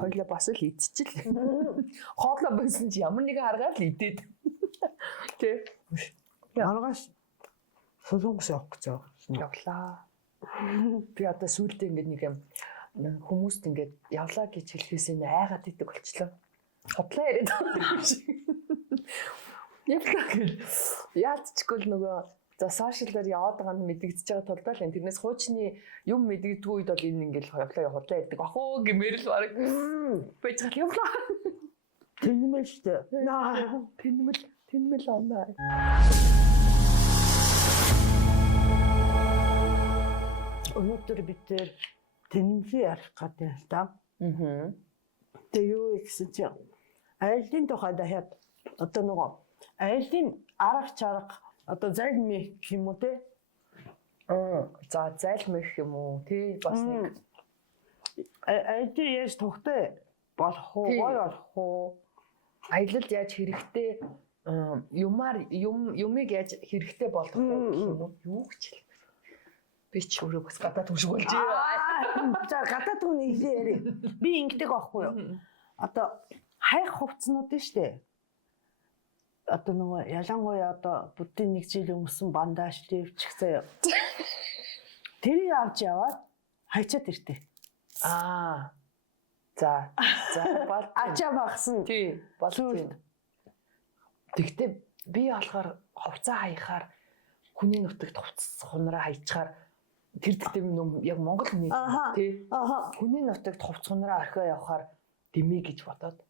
хоёлаа бас л идчихэл. Хоолоо байсан чи ямар нэгэн аргаар л идээд. Тэ. Маргааш солонгос явах гэж байгаа. Явлаа. Би одоо сүүлдээ ингээд нэг юм хүмүүст ингээд явлаа гэж хэлхээс энэ айгаад идэг болчлоо. Хотлоо яриад байгаа шиг. Явлаа гэл. Яадчгүй л нөгөө за сошиалаар яваад байгаа нь мэдэгдэж байгаа тул л энэ тэрнээс хуучны юм мэдэгдгүй үед бол энэ ингээд явлаа хотлоо ярьдаг. Ахоо гэмээр л баг. Бэж явлаа. Тэнмэл штэ. Тэнмэл оноо. Өнөөдөр бид тэнэмлээ ярих гэдэг л да. Тэгээ юу гэсэн чи айлын тухай дахиад одоо нөгөө айлын арга чарга одоо зайлмих юм уу те? За зайлмих юм уу тий бас нэг айлын яаж тухтай болох уу болох уу? Аялалд яаж хэрэгтэй юмыг яаж хэрэгтэй болгох юм уу? Юу гэж хэлэх вэ? Би ч өөрөө бас гадаад түшиг болж байна. За гадаад хүн ихлээ яри. Би ингэдэг байхгүй юу? Одоо хайх хувцснууд нь штэ. Одоо нөгөө ялангуяа одоо буддийн нэг жил өмсөн бандаж ливч гэсэн. Тэрийг авч яваад хайчаад иртээ. За бол ачаа багсан. Тий, болов. Тэгтээ би болохоор хувцас хаяхаар хүний нутагт хувцас хунараа хайчаар тэр дэхтэй яг Монгол хүний тий. Хүний нутагт хувцас хунараа орхио явахаар дэмий гэж бодоод.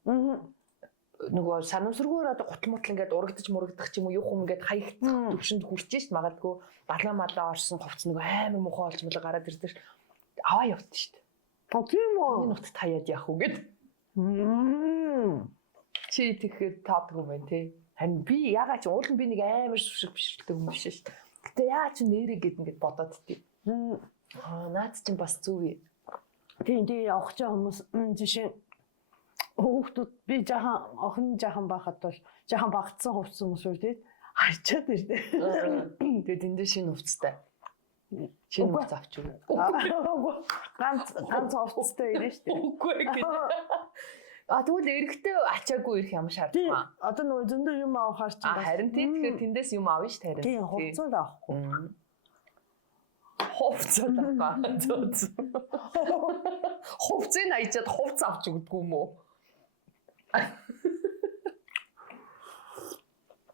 Нөгөө санамсаргүйгээр одоо гутал мутал ингээд урагдаж мурагдах ч юм уу юу юм ингээд хаягдах төвшөнд хүрч шít магадгүй далаа малаа орсон хувцас нөгөө амар муухай олж мэл гараад ирдэж аваа явт шít. Тийм үү? Миний нутагт хаяад явах уу гэд. Чи тэгэхээр таадгүй байна тий. Харин би ягаад ч уул нь би нэг амар сүшиг бишрэлтэй хүн биш шít. Гэтэ яа чи нэрээ гэд ингээд бодоод тий. Наад чинь бас зүг. Тийм явах ч хүмүүс жишээ хүүхдүүд би охин жаахан байхад бол жаахан багтсан хувцас хүмүүс үү тий хайчаад ирдэ. Тэгээд энэ шинэ хувцастай. Шинэ хувцас авч юу? Ганц хувцастай ирнэ шүү дээ. Үгүй ээ. Тэгвэл эрэгтэй ачаагүй ирэх юм шаардлагагүй. Одоо нөгөө зөндөө юм авахаар чинь харин тийм тэгэхээр тэндээс юм авна шүү дээ. Тийм хувцас авахгүй. Хувцас авах. Хувцсыг хайчаад хувцас авч өгдөггүй юм уу?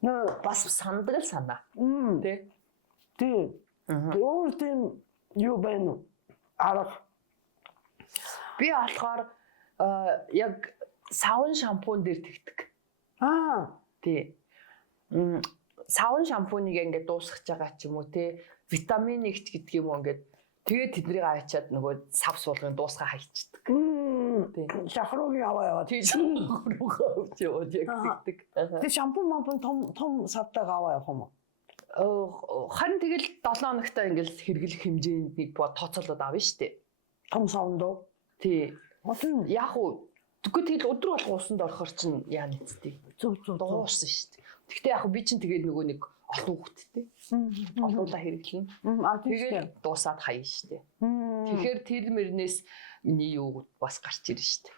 Бас санддаг л санаа. Тэ? Тийм. Өөр тийм юу байна уу? Арга. Би болохоор яг савн шампунь дээр тэгдэг. Тий. Савн шампуныг ингээд дуусгах байгаа ч юм уу те витамин X гэдэг юм уу ингээд тэгээд тэднийг аачаад нөгөө сав суулгын дуусгаа хайчдаг. Тий. Шахруугийн аваа яваа. Тий шахруугаа авч яваад яг тэгдэг. Тий шампунь том савтайг аваа явах юм уу? Харин тэгэл 7 хоногтой ингээл хэрэглэх хэмжээнд нэг тооцоолоод авна штэ. Том савнд уу? Тий. Яг уу тэгвэл тэгэл өдөр болго усанд орохор чинь яа нэцтэй. Зүг дууссан штэ. Тэгтээ яг би чинь тэгээд нөгөө нэг олон хүүхэдтэй. Олуулаа хэрэглэнэ. Тэгээд дуусаад хаяа штэ. Тэгэхээр тэр мөрнөөс миний юу бас гарч ирнэ штэ.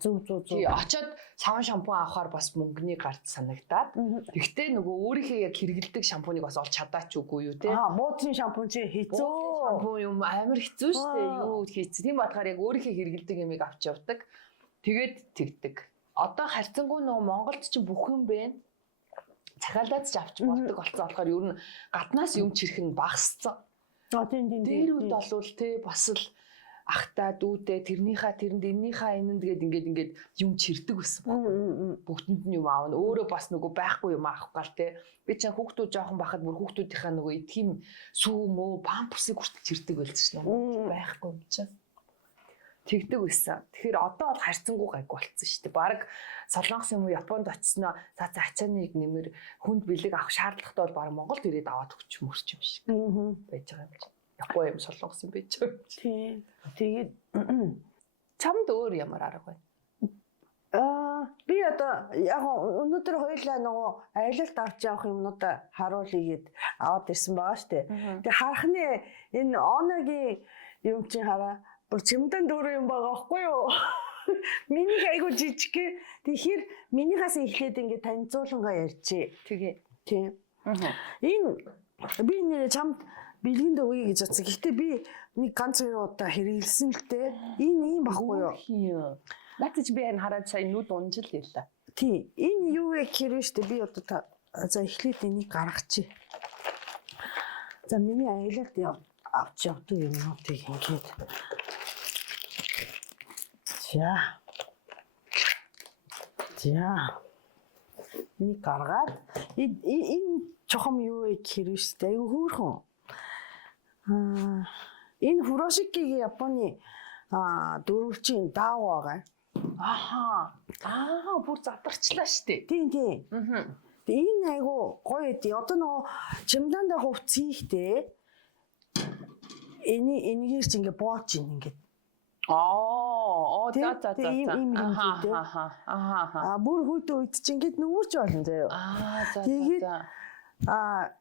Зүг. Тий очоод савн шампунь авахаар бас мөнгөний гарт санагдаад. Тэгтээ нөгөө өөрийнхөө яг хэрэгэлдэг шампуныг бас олж чадаач үгүй юу те. Муучин шампунь чи хэцүү. Шампунь юм амар хэцүү штэ. Юу хийц. Тийм болохоор яг өөрийнхөө хэрэгэлдэг юмыг авч явдаг. Тэгээд тэгдэг. Одоо харьцангуй нөгөө Монголд ч бүх юм бэ. Цахиалаад ч авч болдог болсон болохоор ер нь гаднаас юм чирэх нь багассан. Тийм. Тэр үед болвол те бас л ахтай дүүдээ тэрнийхээ тэрэнд эннийхээ энэнд ингээд юм чирдэг байсан байна. Бүгдэнд нь юм аавна. Өөрөө бас нөгөө байхгүй юм авах гал те. Би чинь хүүхдүүд жоохон байхад бүр хүүхдүүдийнхээ нөгөө эдгийм сүү мөө памперсыг хүртэл чирдэг байлж шнэ. Байхгүй юм чинь. Тэгдэг байсан. Тэгэхээр одоо бол харьцангуй гайгүй болцсон шүү дээ. Бараг Солонгос юм уу Японд очсноо цаацаа ачааныг нэмэр хүнд бэлэг авах шаардлагатай бол бараг Монголд ирээд аваад өгч мөрч юм шиг байж байгаа юм чинь. Япон юм Солонгос юм байж байгаа юм чинь. Тийм. Тэгээд чамд өөр ямар арга байна? Би одоо яг өнөөдөр хоёулаа нөгөө аялалд авч явах юмнуудаа харуулъя гэд аваад ирсэн байгаа шүү дээ. Тэгээ харахны энэ оногийн юм чинь хараа бүр чимдэн дөрөв юм байгаа байхгүй юу? Миний айгуу жижиг. Тэгэхээр минийхаас эхлээд ингээд танилцуулангаа ярьчээ. Тэгээ. Тийм. Энэ би нэр чамд бэлгэнд өгье гэж бодсон. Гэхдээ би нэг ганц хоёр удаа хэрэгэлсэн л дээ. Энэ юм баггүй юу? Наач би энэ хараад сая нүд унжил хэлээ. Тий. Энэ юу вэ гэхээр штэ би одоо за эхлээд энийг гаргачих. За миний аялалд авч явдаг юмнуудыг ингээд. За. Энийг гаргаад энэ чухам юу вэ гэхээр штэ айгүй хөөрхөн. Энэ Фурошикигийн Японы дөрвөлжийн даав байгаа. Бүр задарчлаа штэ. Тийм. Энэ айгу гоё эд. Одоо нөгөө чемданда хувц хийхдээ энийгээр чи ингээ бооч ингээ. За. Ийм хэмжээтэй. Бүр хүйдэ үед чи ингээ нүүрч болно заяа. Тэгээд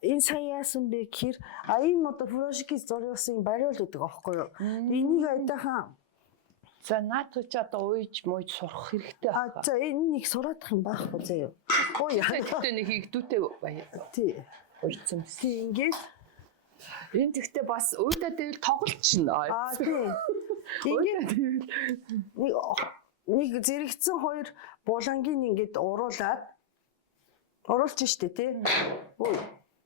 энэ сая яасан бэ гэхээр энэ одоо Фурошики зурсан бариул гэдэг аахгүй юу. Энийг айдахан за наад чи одоо уйж мууж сурах хэрэгтэй байна. За энэ нэг сураадах юм байхгүй заяа. Гэхдээ нэг игдүүтэй баяа. Тий. Уйцсан. Ингээд энэ тэгтээ бас уйдаа дэвэл тоглолчно. Тий. Ингээд нэг зэрэгцэн хоёр булангийн ингээд уруулж штэ тий. Ой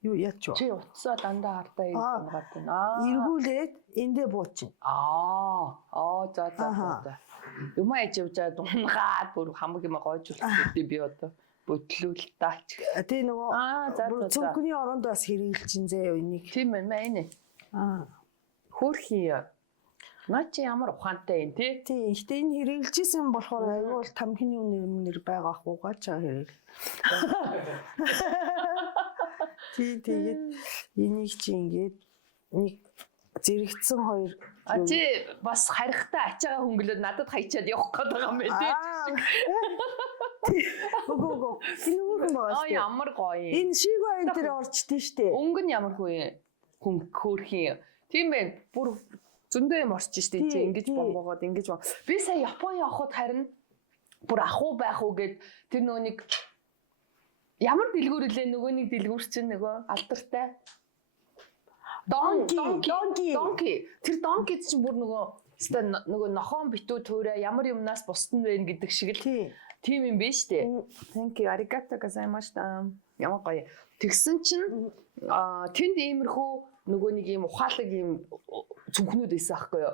юу яач вэ? Чи утсаа дандаа хардаа ирээд байна. Эргүүлээд эндээ буучин. За. Юмаа ээж явжаа дунгаад бүр хамаг юм гоож үлдээ би одоо бодлуул таач. Тий нөгөө цүнхний оронд бас хэрэгжилчин зээ энийг. Тийм ээ. Хөөрхий. Наа чи ямар ухаантай юм тий? Тий. Гэтэ энэ хэрэгжилжсэн болохоор айгүй бол тамхины нэр байгаа ахгүйгаа ч хэрэг. Тий тэгээд энийг чи ингээд нэг зэрэгцэн хоёр чи бас харихтаа ачаагаа хөнгөлөөд надад хайчаад явах гээд байгаа юм байна тий. Гөө. Энэ өөр юм байна. Ямар гоё. Энэ шигөө энэ дээр орчдээ штэ. Өнгө нь ямар хүн хөөрхий. Тийм ээ. Бүр зөндөө юм орч штэ чи ингэж бонгоогоод ингэж баг. Би сая Япон явхад харин бүр ахуу байх уу гэд тэр нөгөө нэг ямар дэлгүүр үлээ нөгөө нэг дэлгүүр чинь нөгөө алдартай. Донки. Тэр донки чинь бүр нөгөө нохон битүү туурай ямар юмнаас бусд нь байна гэдэг шиг л тийм юм байна штэ. Thank you. Arigato gozaimasu. Ямар гоё. Тэгсэн чинь тэнд иймэрхүү нөгөө нэг юм ухаалаг юм зүнхнүүд байсан аахгүй юу?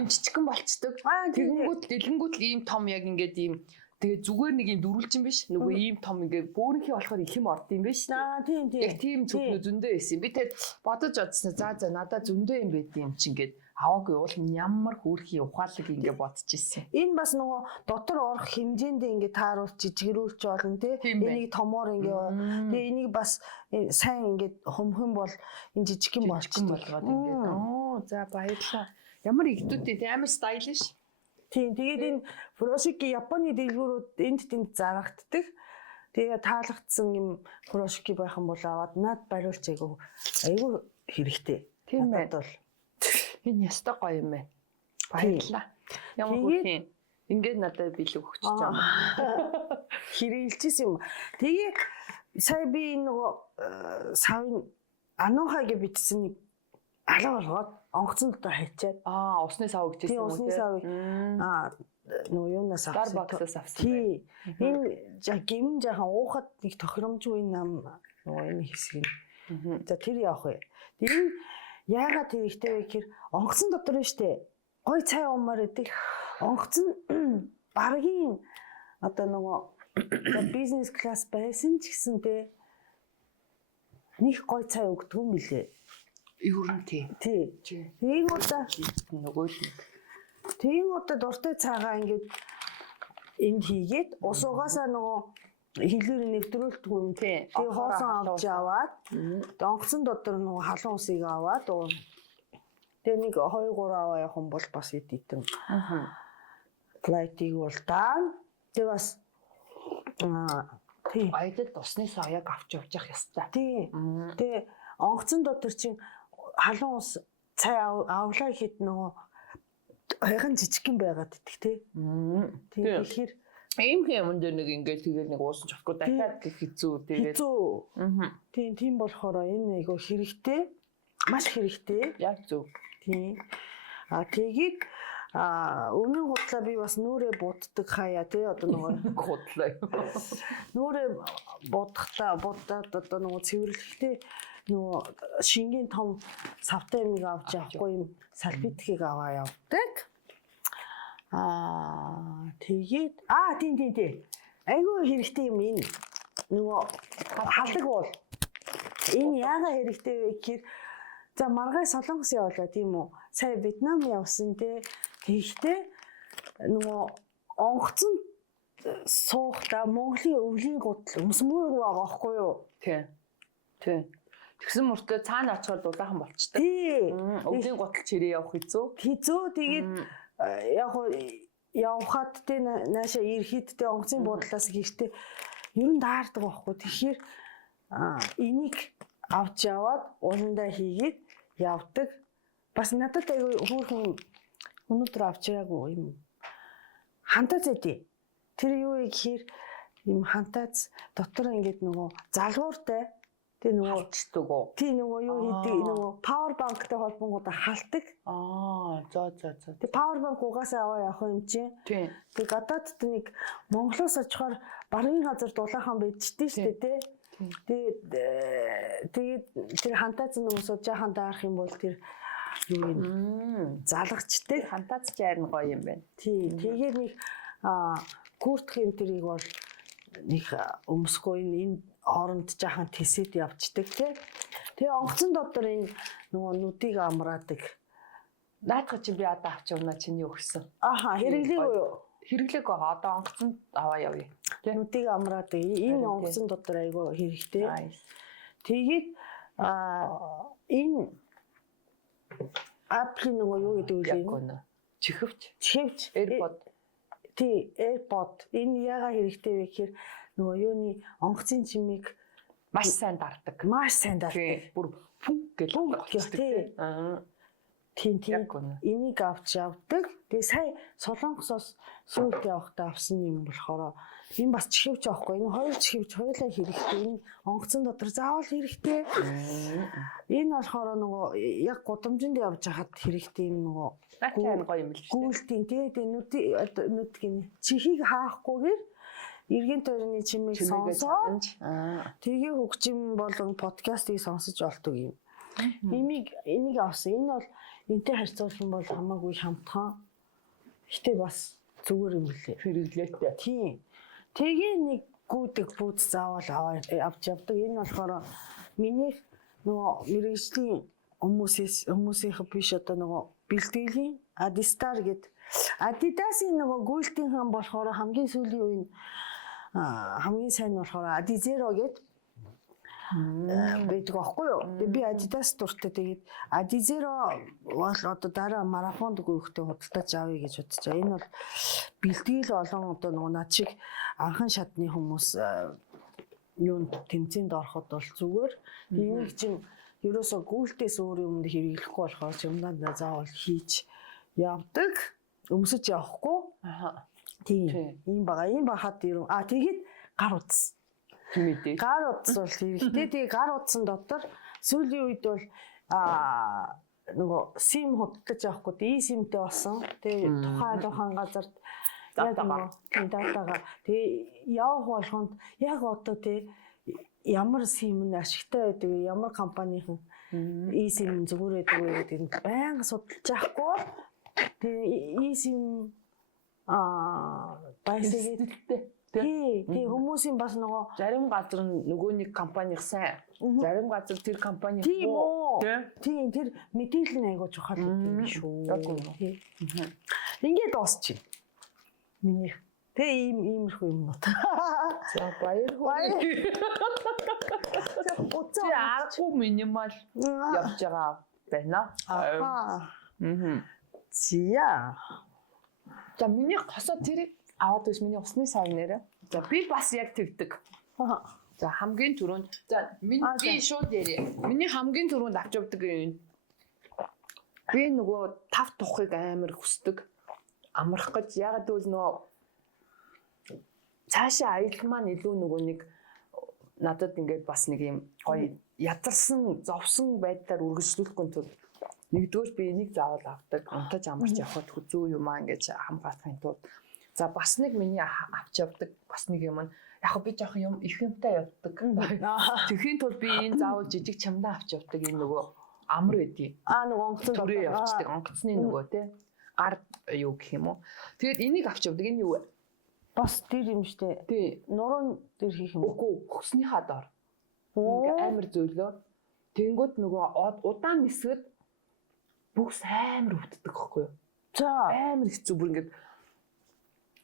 Ийм жижигхэн болцдог. Тэгэнгүүт дэлгэнгүүт ийм том яг ингээд ийм тэгээ зүгээр нэг юм дөрвөлжин биш. Нөгөө ийм том ингээд бөөрийнхээ болохоор их юм орд юм биш. Тийм. Яг тийм зүгнүү зөндөө байсан. Би тэгээд бодож бодсон. За надаа зөндөө юм байд юм чи ингээд аваагүй уул ямар хөөрхий ухаалаг ингээд бодож ирсэн. Энэ бас нөгөө дотор орох хэмжээндээ ингээд тааруулж жижигрүүлж болно тий. Энийг томоор ингээд тэгээ энийг бас сайн ингээд хөмхөн бол энэ жижигхэн болчихдог ингээд. За баярлалаа. Ямар игдүүтэй амар стайлиш. Тийм. Тэгээд энэ Фурошики Японы дэлгүүрүүд энд тэнд зарагддаг. Тэгээ таалагдсан юм Фурошики байх юм бол аваад над бариулж айгүй хэрэгтэй. Тийм ээ. Энэ ястай гоё юм байна. Баярлалаа. Ямар хөөрхий. Ингээд надад билэг өгч чам. Хэрэгжилжсэн юм. Тэгээ сая би нөгөө савын ануухагийн битсэн нэг алга болгоод онгоцон дотор хайчаад усны сав гэж тийм усны савыг нөгөө юунаас авсан Starbucks-аас авсан. Тий. Энэ гим жахан уухад нэг тохиромжгүй нам нөгөө энэ хэсэг нь. За тэр явах вэ. Тэр яагаад тэр ихтэй вэ гэхээр онгоцон дотор нь штэ гой цай уумаар идэг. Онгоцон баргийн одоо нөгөө бизнес класс байсан ч гэсэн те нэг гой цай өгдөг юм билээ. Юурн тий. Тийм удаа нөгөө л тийм удаа дуртай цаагаа ингээд энд хийгээд ус угаасаа нөгөө хилээр нэвтрүүлдэг юм. Тэгээ хоосон авч аваад онгоцон дотор нөгөө халуун усыг аваад тэгээ нэг 2-3 аваа явах юм бол бас идэтэн. Плайтиг бол таа. Тэгээ бас тийм аялалд усны саяг авч явж явах ёстой. Тийм. Тэгээ онгоцон дотор чинь халуун ус цай авлаа гэхэд нөгөө Хаяхан жижигхэн байгаад идэх тий. Тэгэхээр ийм юм дээр нэг ингээл тэгэл нэг уусан чохгүй дахиад гэх хэцүү тэгээд. Хэцүү. Тийм болохоор энэ айгу хэрэгтэй. Маш хэрэгтэй. Яг зөв. Тийм. Тэгээд өмнө хутлаа би бас нүрээ буддаг хаяа тий одоо нөгөө хутлаа. Нүрээ будаад одоо нөгөө цэвэрлэхдээ нөгөө шингийн том савтай юмыг авч явахгүй юм салфеткийг аваа явдаг. Тэгээд тийм. Айгу хэрэгтэй юм энэ. Нөгөө халдаг уул. Энэ яагаад хэрэгтэй вэ гэхээр за маргай солонгос явлаа тийм үү? Сая Вьетнам явсан те. Тэгэхдээ нөгөө онгоцон суухта Монголын өвлийн гутал өмсмөргүй байгаа байхгүй юу? Тий. Тэгсэн мөртөө цаана очиход дулаахан болчтой. Тий. Өвлийн гутал чирээ явах хэцүү. Тэгээд яг явхад те нааша ирэхэд те онгоцын буудлаас гэртээ ер нь даардаг байхгүй. Тэгэхээр энийг авч яваад ууландаа хийгээд явдаг. Бас надад айгүй хөөрхөн өнөөдөр авчираагүй юм. Хантаац эдий. Тэр юу вэ гэхээр юм хантаац дотор ингээд нөгөө залгууртай тий нөгөө халцдаг уу? Тий нөгөө юу хийдэг нөгөө павер банктай холбонгуудаа халдаг. За. Тий павер банк угаасаа аваа явах юм чинь. Тий. Тэг гадаадд нэг Монголоос очихоор баруун газар дулаахан байдчихдээ шүү дээ тий. Тэгээд тэр хантаац нөгөөсөө жаахан даарах юм бол тэр юу юм залгачтэй хантаац чайр нь гоё юм байна. Тий. Тэгээд нэг куртхийн тэрийг бол нэг өмсгөө энэ хооронд жаахан тэсэд явцдаг тий. Тэгээ онгоцон дотор энэ нөгөө нүдийг амраадаг. Наадах чи би одоо авч явна чиний өгсөн. Хэрэглэв үү? Хэрэглээг байгаа. Одоо онгоцонд аваа явъя. Тий. Нүдийг амраадаг. Энэ онгоцон дотор айгүй хэрэгтэй. Тэгээд энэ Apple нөгөө юу гэдэг вэ? Чихвч. AirPod. Тий, AirPod. Энэ яагаад хэрэгтэй вэ гэхээр нөгөө юуны онгоцын чимийг маш сайн дарддаг. Бүр пүнк гэж болчихдог. Тийм. Энийг авч явдаг. Тэгээ сая Солонгосоос сүйд явахдаа авсан юм болохоор энэ бас чихвч аахгүй. Энэ хоёр чихвч хоёулаа хэрэгтэй. Энэ онгоцон дотор заавал хэрэгтэй. Энэ болохоор нөгөө яг гудамжинд явж хахад хэрэгтэй юм нөгөө гоё юм л шүү. Гүйлтийн тэгээ нүдгийн чихийг хаахгүйгээр эргэн тойрны чимээг сонсоод тэгээ хөгжим болон подкастыг сонсож болдог юм. Энийг авсан. Энэ бол энтэй харьцуулах юм бол хамаагүй хамтхан. Гэтэ бас зүгээр юм лээ. Хэрэглээтэй. Тийм. Тэгээ нэг гүдэг бүүц заавал авч явдаг. Энэ болохоор миний нөгөө мэрэгжлийн хүмүүсийнх биш одоо нөгөө бэлтгэлийн Adistar гэдэг Adidas-ийн нөгөө гүйлтийнхэн болохоор хамгийн сүүлийн үеийн хамгийн сайн болохоор Adizero гэдэг байдаг аахгүй юу? Би Adidas дуртай. Тэгээд Adizero бол одоо дараа марафонд гүйхтэй худалдаж авъя гэж бодож байгаа. Энэ бол бэлтгэл олон одоо нөгөө над шиг анхан шатны хүмүүс юунд тэмцээнд ороход бол зүгээр. Энийг чинь ерөөсөө гүйлтээс өөр юмд хэрэглэхгүй болохоор юмдаа заавал хийж явдаг. Өмсөж явахгүй. Тийм. Ийм багаад ирэн. Тэгээд гар утас. Гар утас бол хэрэгтэй. Тэгээ гар утсан дотор сүүлийн үед бол нөгөө сим худалдаж авахгүй e-симтэй болсон. Тэгээ тухайн газарт датагаа тэгээ явах болгонд яг одоо тэгээ ямар сим нь ашигтай байдаг вэ? Ямар компанийн e-сим зүгээр байдаг вэ гэдэг нь байнга судалж авахгүй. Тэгээ e-сим байсагтэй. Тэгээ хүмүүсийн бас нөгөө зарим газар нөгөө нэг компанийн сайн, зарим газар тэр компани муу. Тийм тэр мэдээлэл нь айгуу чухал юм шүү. Ингээд дуусчих. Миний тэгээ иймэрхүү юмнууд. За баяр. Чи аргагүй минимал явж байгаа байна. Зя. За миний хосоо тэрийг аваад биш миний усны сав нэрэ. За би бас яг тэгдэг. За хамгийн түрүүнд би шууд ярив. Миний хамгийн түрүүнд авч явдаг юм. Би нөгөө тав тухыг амар хүсдэг. амрах гэж ягаад гэвэл нөгөө цаашаа аялал маань илүү нөгөө нэг надад ингээд бас нэг юм гоё ядарсан зовсон байдлаар үргэлжлүүлэхгүй тул нэгдүгээр би энийг заавал авдаг унтаж амарч явхад зүү юм аа ингэж хамгаалахын тулд за бас нэг миний авч явдаг бас нэг юм нь яг би жоох юм их юмтай явдаг тэгэхээр тул би энэ заавал жижиг чамдаа авч явдаг энэ нөгөө амар байдгийг нөгөө онгоцон төрөө явчихдаг онгоцны нөгөө тий гар юу гэх юм уу тэгээд энийг авч явдаг энэ юу вэ бас тэр юм штэ тий нуруунд тэр хийх юм үгүй хөснийхаа дор ингээ амар зөөлөө тэнгууд нөгөө удаан нисгэд бүхс амар өвддөг байхгүй юу за амар хэцүү бүр ингээд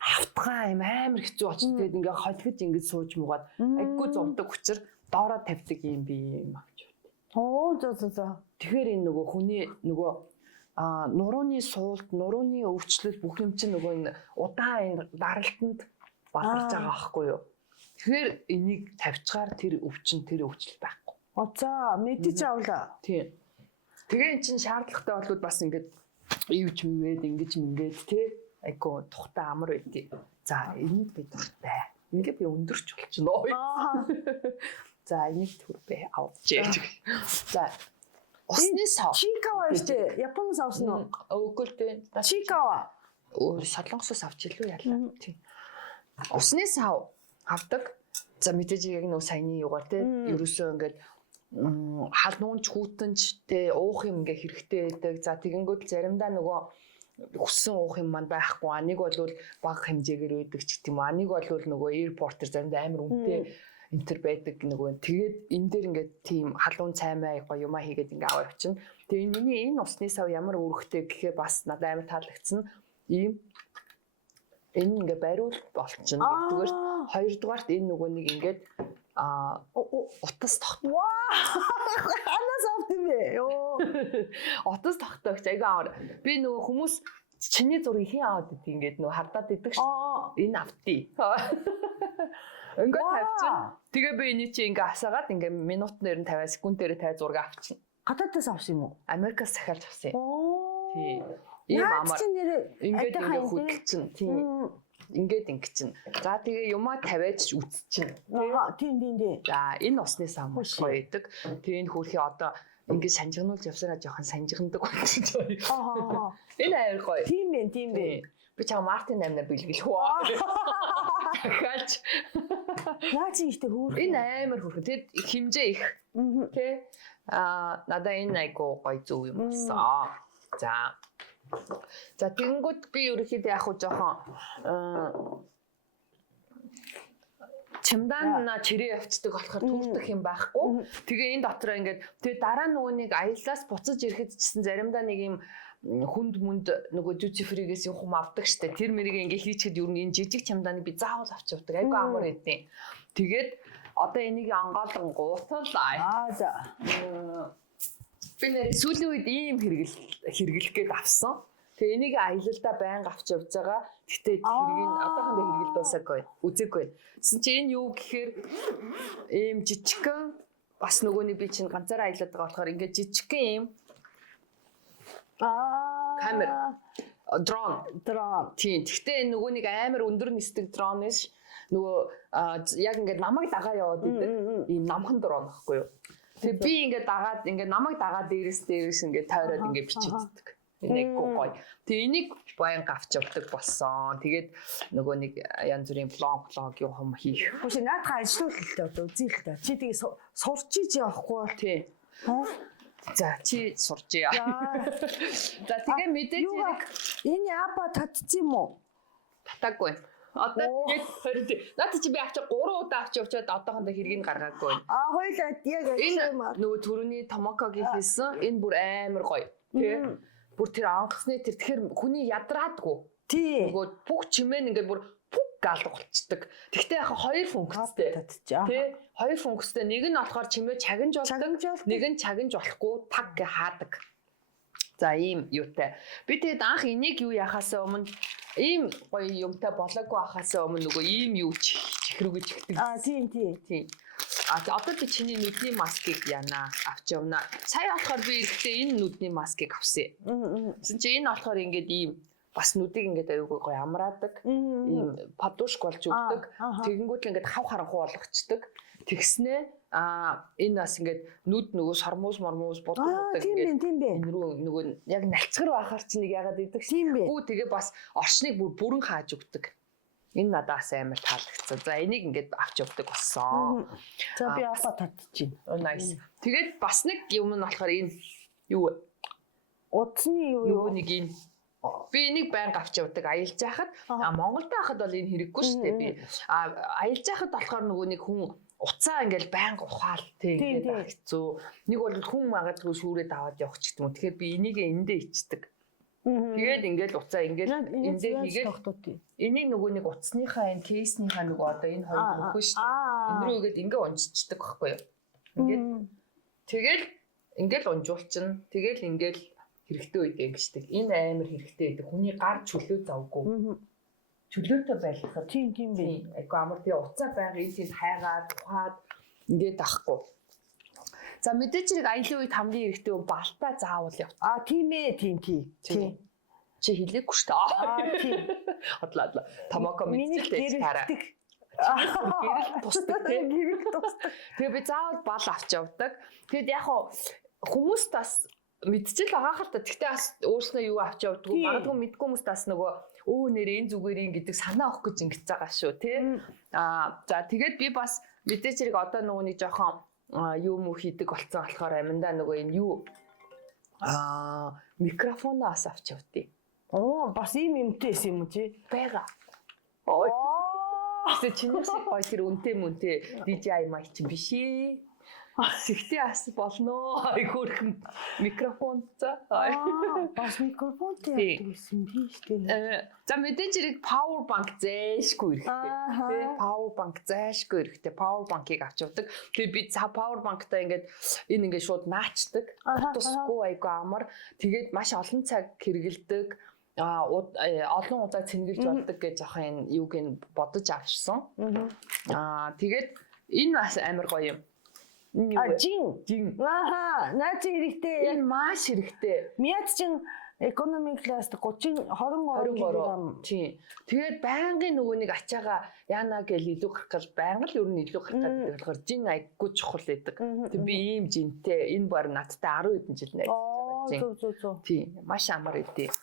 автгаа юм амар хэцүү очиж тэгээд ингээ холигж ингэж сууж муугаад аггүй зовдөг хүчээр доороо тавьдаг юм би юм авч явдаг. За. Тэгэхээр энэ нөгөө хүний нөгөө нурууны суулт, нурууны өвчлөл бүх юм чинь нөгөө энэ удаан энэ даралтанд баларч байгаа байхгүй юу? Тэгэхээр энийг тавьчихаар тэр өвчин тэр өвчлөл байхгүй. За мэдээж авлаа. Тийм. Тэгээ эн чинь шаардлагатай болоод бас ингээд ивж мөвэд ингэж мингээд тий айгу тухтай амар байдгийг. За энд би дуртай. Ингээ би өндөрч болчихно. За энийг түрбэ авч. За усны сав. Чикава штэ. Японоос авсан уу? Үгүй дээ. Чикава. Солонгосоос авч илүү ялла. Тийм. Усны сав авдаг. За мэдээж яг нөө саяны юугаар тий ерөөсөө ингээд халуунч хүүтэнчтэй уух юм ингээ хэрэгтэй байдаг. За тэгэнгүүт заримдаа нөгөө хүссэн уух юм маань байхгүй. Нэг бол бага хэмжээгээр байдаг ч гэдэм үү. Нэг бол нөгөө аэропортер заримдаа амар үнэтэй энтер байдаг нөгөө. Тэгээд энэ дээр ингээ тийм халуун цаймаа гоё юмаа хийгээд ингээ аваа явчихна. Тэгээ миний энэ усны сав ямар үүрэгтэй гэхээр бас надад амар таалагдсан. Ийм энэ ингээ бариул болчихно. Нэгдүгээр хоёрдугаарт энэ нөгөө нэг ингээд утас тогт. Анаас авт юм бэ? Йоо. Утас тогтоогч айгаа амар. Би нөгөө хүмүүс чиний зургийг хийн аваад идэв ингээд нөгөө хардаад идэг ш. Энэ автий. Ингээд тавьчихна. Тэгээ би энийг чи ингээ асаагаад ингээ минутнээр нь 50 секундээр 50 зураг авчихна. Гадаадаас авсан юм уу? Америкаас захиалж авсан. Тий. Ийм амар. Ингээд ингээ хөдөлчихнэ. Тий. Ингээд ингэчин. За тэгээ юмаа тавиад ч үтчихнэ. Тийм. За энэ усны сав гоё идэг. Тэгээ энэ хөрхи одоо ингээд санжигнуулж явсараа жоохон санжигнадаг болчихсон. Энэ аяр гоё. Тийм бэ. Би чам Мартин амнаар бэлгэлэх үү. Дахиад. Наа чи ихтэй хөөр. Энэ амар хөрхи. Тэгэд химжээ их. Тэ. Надаа энэ айгуу гоё зүг юм болсон. За тэгэнгүүт би ерөөхдөө яг хуу жоохон чимдан чирээ явцдаг болохоор түүрдэх юм байхгүй. Тэгээ энэ дотроо ингээд тэгээ дараа нөгөө нэг аяллаас буцаж ирэхэд чсэн заримдаа нэг юм хүнд мүнд нөгөө жижиг фригээс юм хум авдаг штэ. Тэр мэрийг ингээд хийчихэд ер нь энэ жижиг чимдааныг би заавал авч явдаг. Айгу амар эдэн. Тэгээд одоо энийг ангаалan гуутал за. Би нэр сүүлийн үед ийм хэрэглэх гээд авсан. Тэгээ энийг аялалдаа байнга авч явж байгаа. Гэтэ хэргийг одоохондоо хэрэгэл дуусаагүй. Үзээгүй. Гэсэн чи энэ юу гэхээр ийм жижигхэн бас нөгөөний би чинь ганцаараа аялаад байгаа болохоор ингээд жижигхэн ийм камер дрон. Тийм. Гэтэ нөгөөнийг амар өндөр нисдэг дрон биш. Нөгөө яг ингээд намайг дагаа яваад идэг ийм намхан дрон байхгүй юу? Тэгээ би ингээд дагаад ингээд намайг дагаад дээрээс ингээд тойроод ингээд бичигддэг. Энийг гоё. Тэгээ энийг баян авч явдаг болсон. Тэгээд нөгөө нэг янз бүрийн блог юм хом хийх. Хүч наадхаа ажиллуулалтаа одоо үзэхтэй. Чи тэгээ сурч иж явахгүй тий. За чи сурч яа. За тэгээ мэдээж энэ апа татчих юм уу? Татаагүй. Одоо яг надад чи би авч 3 удаа авч явчаад одоохондоо хэргийг гаргаагүй. Хоёлаа яг энэ нөгөө түрүүний Томокогийн хийсэн энэ бүр амар гоё. Тэ. Бүр тэр онгоцны тэр тэгэхээр хүний ядраадгүй. Тий. Нөгөө бүх чимээ ингээд бүр пүг гаалга болцдог. Тэгвэл яг хоёр функцтэй. Тэ. Хоёр функцтэй. Нэг нь болохоор чимээ чагнаж болдог. Нэг нь чагнаж болохгүй таг гэ хаадаг. За ийм юутай. Би тэгэд анх энийг юу яхаасаа өмнө ийм гоё юмтай болоогүй ахаасаа өмнө нөгөө ийм юу чихрүүгэж ихдэг. Тийм. Одоо би чиний нүдний маскыг яана авч явна. Сая болохоор би ирэхдээ энэ нүдний маскыг авсан. Тэгсэн чи энэ болохоор ингээд ийм бас нүдийг ингээд аюулгүй гоё амраадаг. Ийм подушк болж өгдөг. Тэгэнгүүт л ингээд хав харанхуй болгочдөг. Тэгснээ энэ бас ингээд нүд нөгөө сормоос мормоос боддог ингээд энэ рүү нөгөө яг налцгар байхаар чи нэг ягаад идэг гүү тэгээ бас орчныг бүрэн хааж өгдөг. Энэ надаас амар таалагдсан. За энийг ингээд авч явдаг болсон. За би аваа татчихин. Nice. Тэгээд бас нэг юм нь болохоор энэ юу вэ? Удсны юу нэг юм. Би энийг байнга авч явдаг аялж байхад Монголд байхад бол энэ хэрэггүй шүү дээ. Би аялж байхад болохоор нөгөө нэг хүн уцаа ингээл байнга ухаал тэгээд хэцүү. Нэг бол хүн магадгүй шүүрээд аваад явах ч гэдэг юм. Тэгэхээр би энийг эндээ ичдэг. Тэгээд ингээл уцаа ингээл эндээ хийгээд энийг нөгөө нэг уцсныхаа энэ кейснийхаа нөгөө одоо энэ хоёр өгөх шүү дээ. Энэ рүү игээд ингээ унжичдаг байхгүй юу? Ингээд ингээл унжуулчихна. Тэгэл ингээл хэрэгтэй үед ингэждэг. Энэ амар хэрэгтэй байдаг. Хүний гар чөлөө завгүй. Чөлөөтэй байлгахад тийм бэ. Айгу амар тий уцаа байга энэ хайгаад ухаад ингээд авахгүй. За мэдээж хэрэг аялын үед хамгийн хэрэгтэй балтаа заавал яв. Тийм ээ тийм. Чи хэлээгүй шүү дээ. Тийм. Хотлаа. Томоко мэдчихлээ таараа. Гэрэл тусдаг тийм. Тэгээ би заавал бал авч явдаг. Тэгэд яг хүмүүс бас мэдчихэл байгаа хэл та. Тэгтээ бас өөрснөө юу авч явдаг. Магадгүй мэдгүй хүмүүс бас нөгөө нэр энэ зүгээрийн гэдэг санаа авах гэж ингэж байгаа шүү тий. За тэгээд би бас мэдээж хэрэг одоо нөгөө нэг жоохон юу муу хийдэг болцсон болохоор аминдаа нөгөө энэ юу микрофоноос авч явдیں۔ Бас ийм юмтэйс юм уу чи? Бага. Тэ чинээс гоё тэр үнтэй DJI mic чи биш ээ. Тэгтээ бас болно. Айгуурхан микрофон за. Бас микрофонтэй явуулсан тийш дээ. За мэдээж хэрэг power bank зайшгүй хэрэгтэй. Тэ power bank зайшгүй хэрэгтэй. Power bank-ыг авч явдаг. Тэгээ би power bank-таа ингээд энэ ингээд шууд наачдаг. Тусгүй айгу амар. Тэгээд маш олон цаг хэрэгэлдэг. Олон удаа цэнгэлж болдог гэж яхаа энэ юуг нь бодож авчихсан. Тэгээд энэ бас амар гоё юм. Жин. Наач хэрэгтэй. Энэ маш хэрэгтэй. Мяд чин economic class 20 кг. Тийм. Тэгээд байнгын нөгөө нэг ачаага яана гэл илүү гарах гэж байнга л ер нь илүү гарах гэдэг болохоор жин айггүй чухал байдаг. Тэг би ийм жинтэй энэ бар надтай 10 хэдэн жил найзлаа. Зөө. Тийм. Маш амар идэв.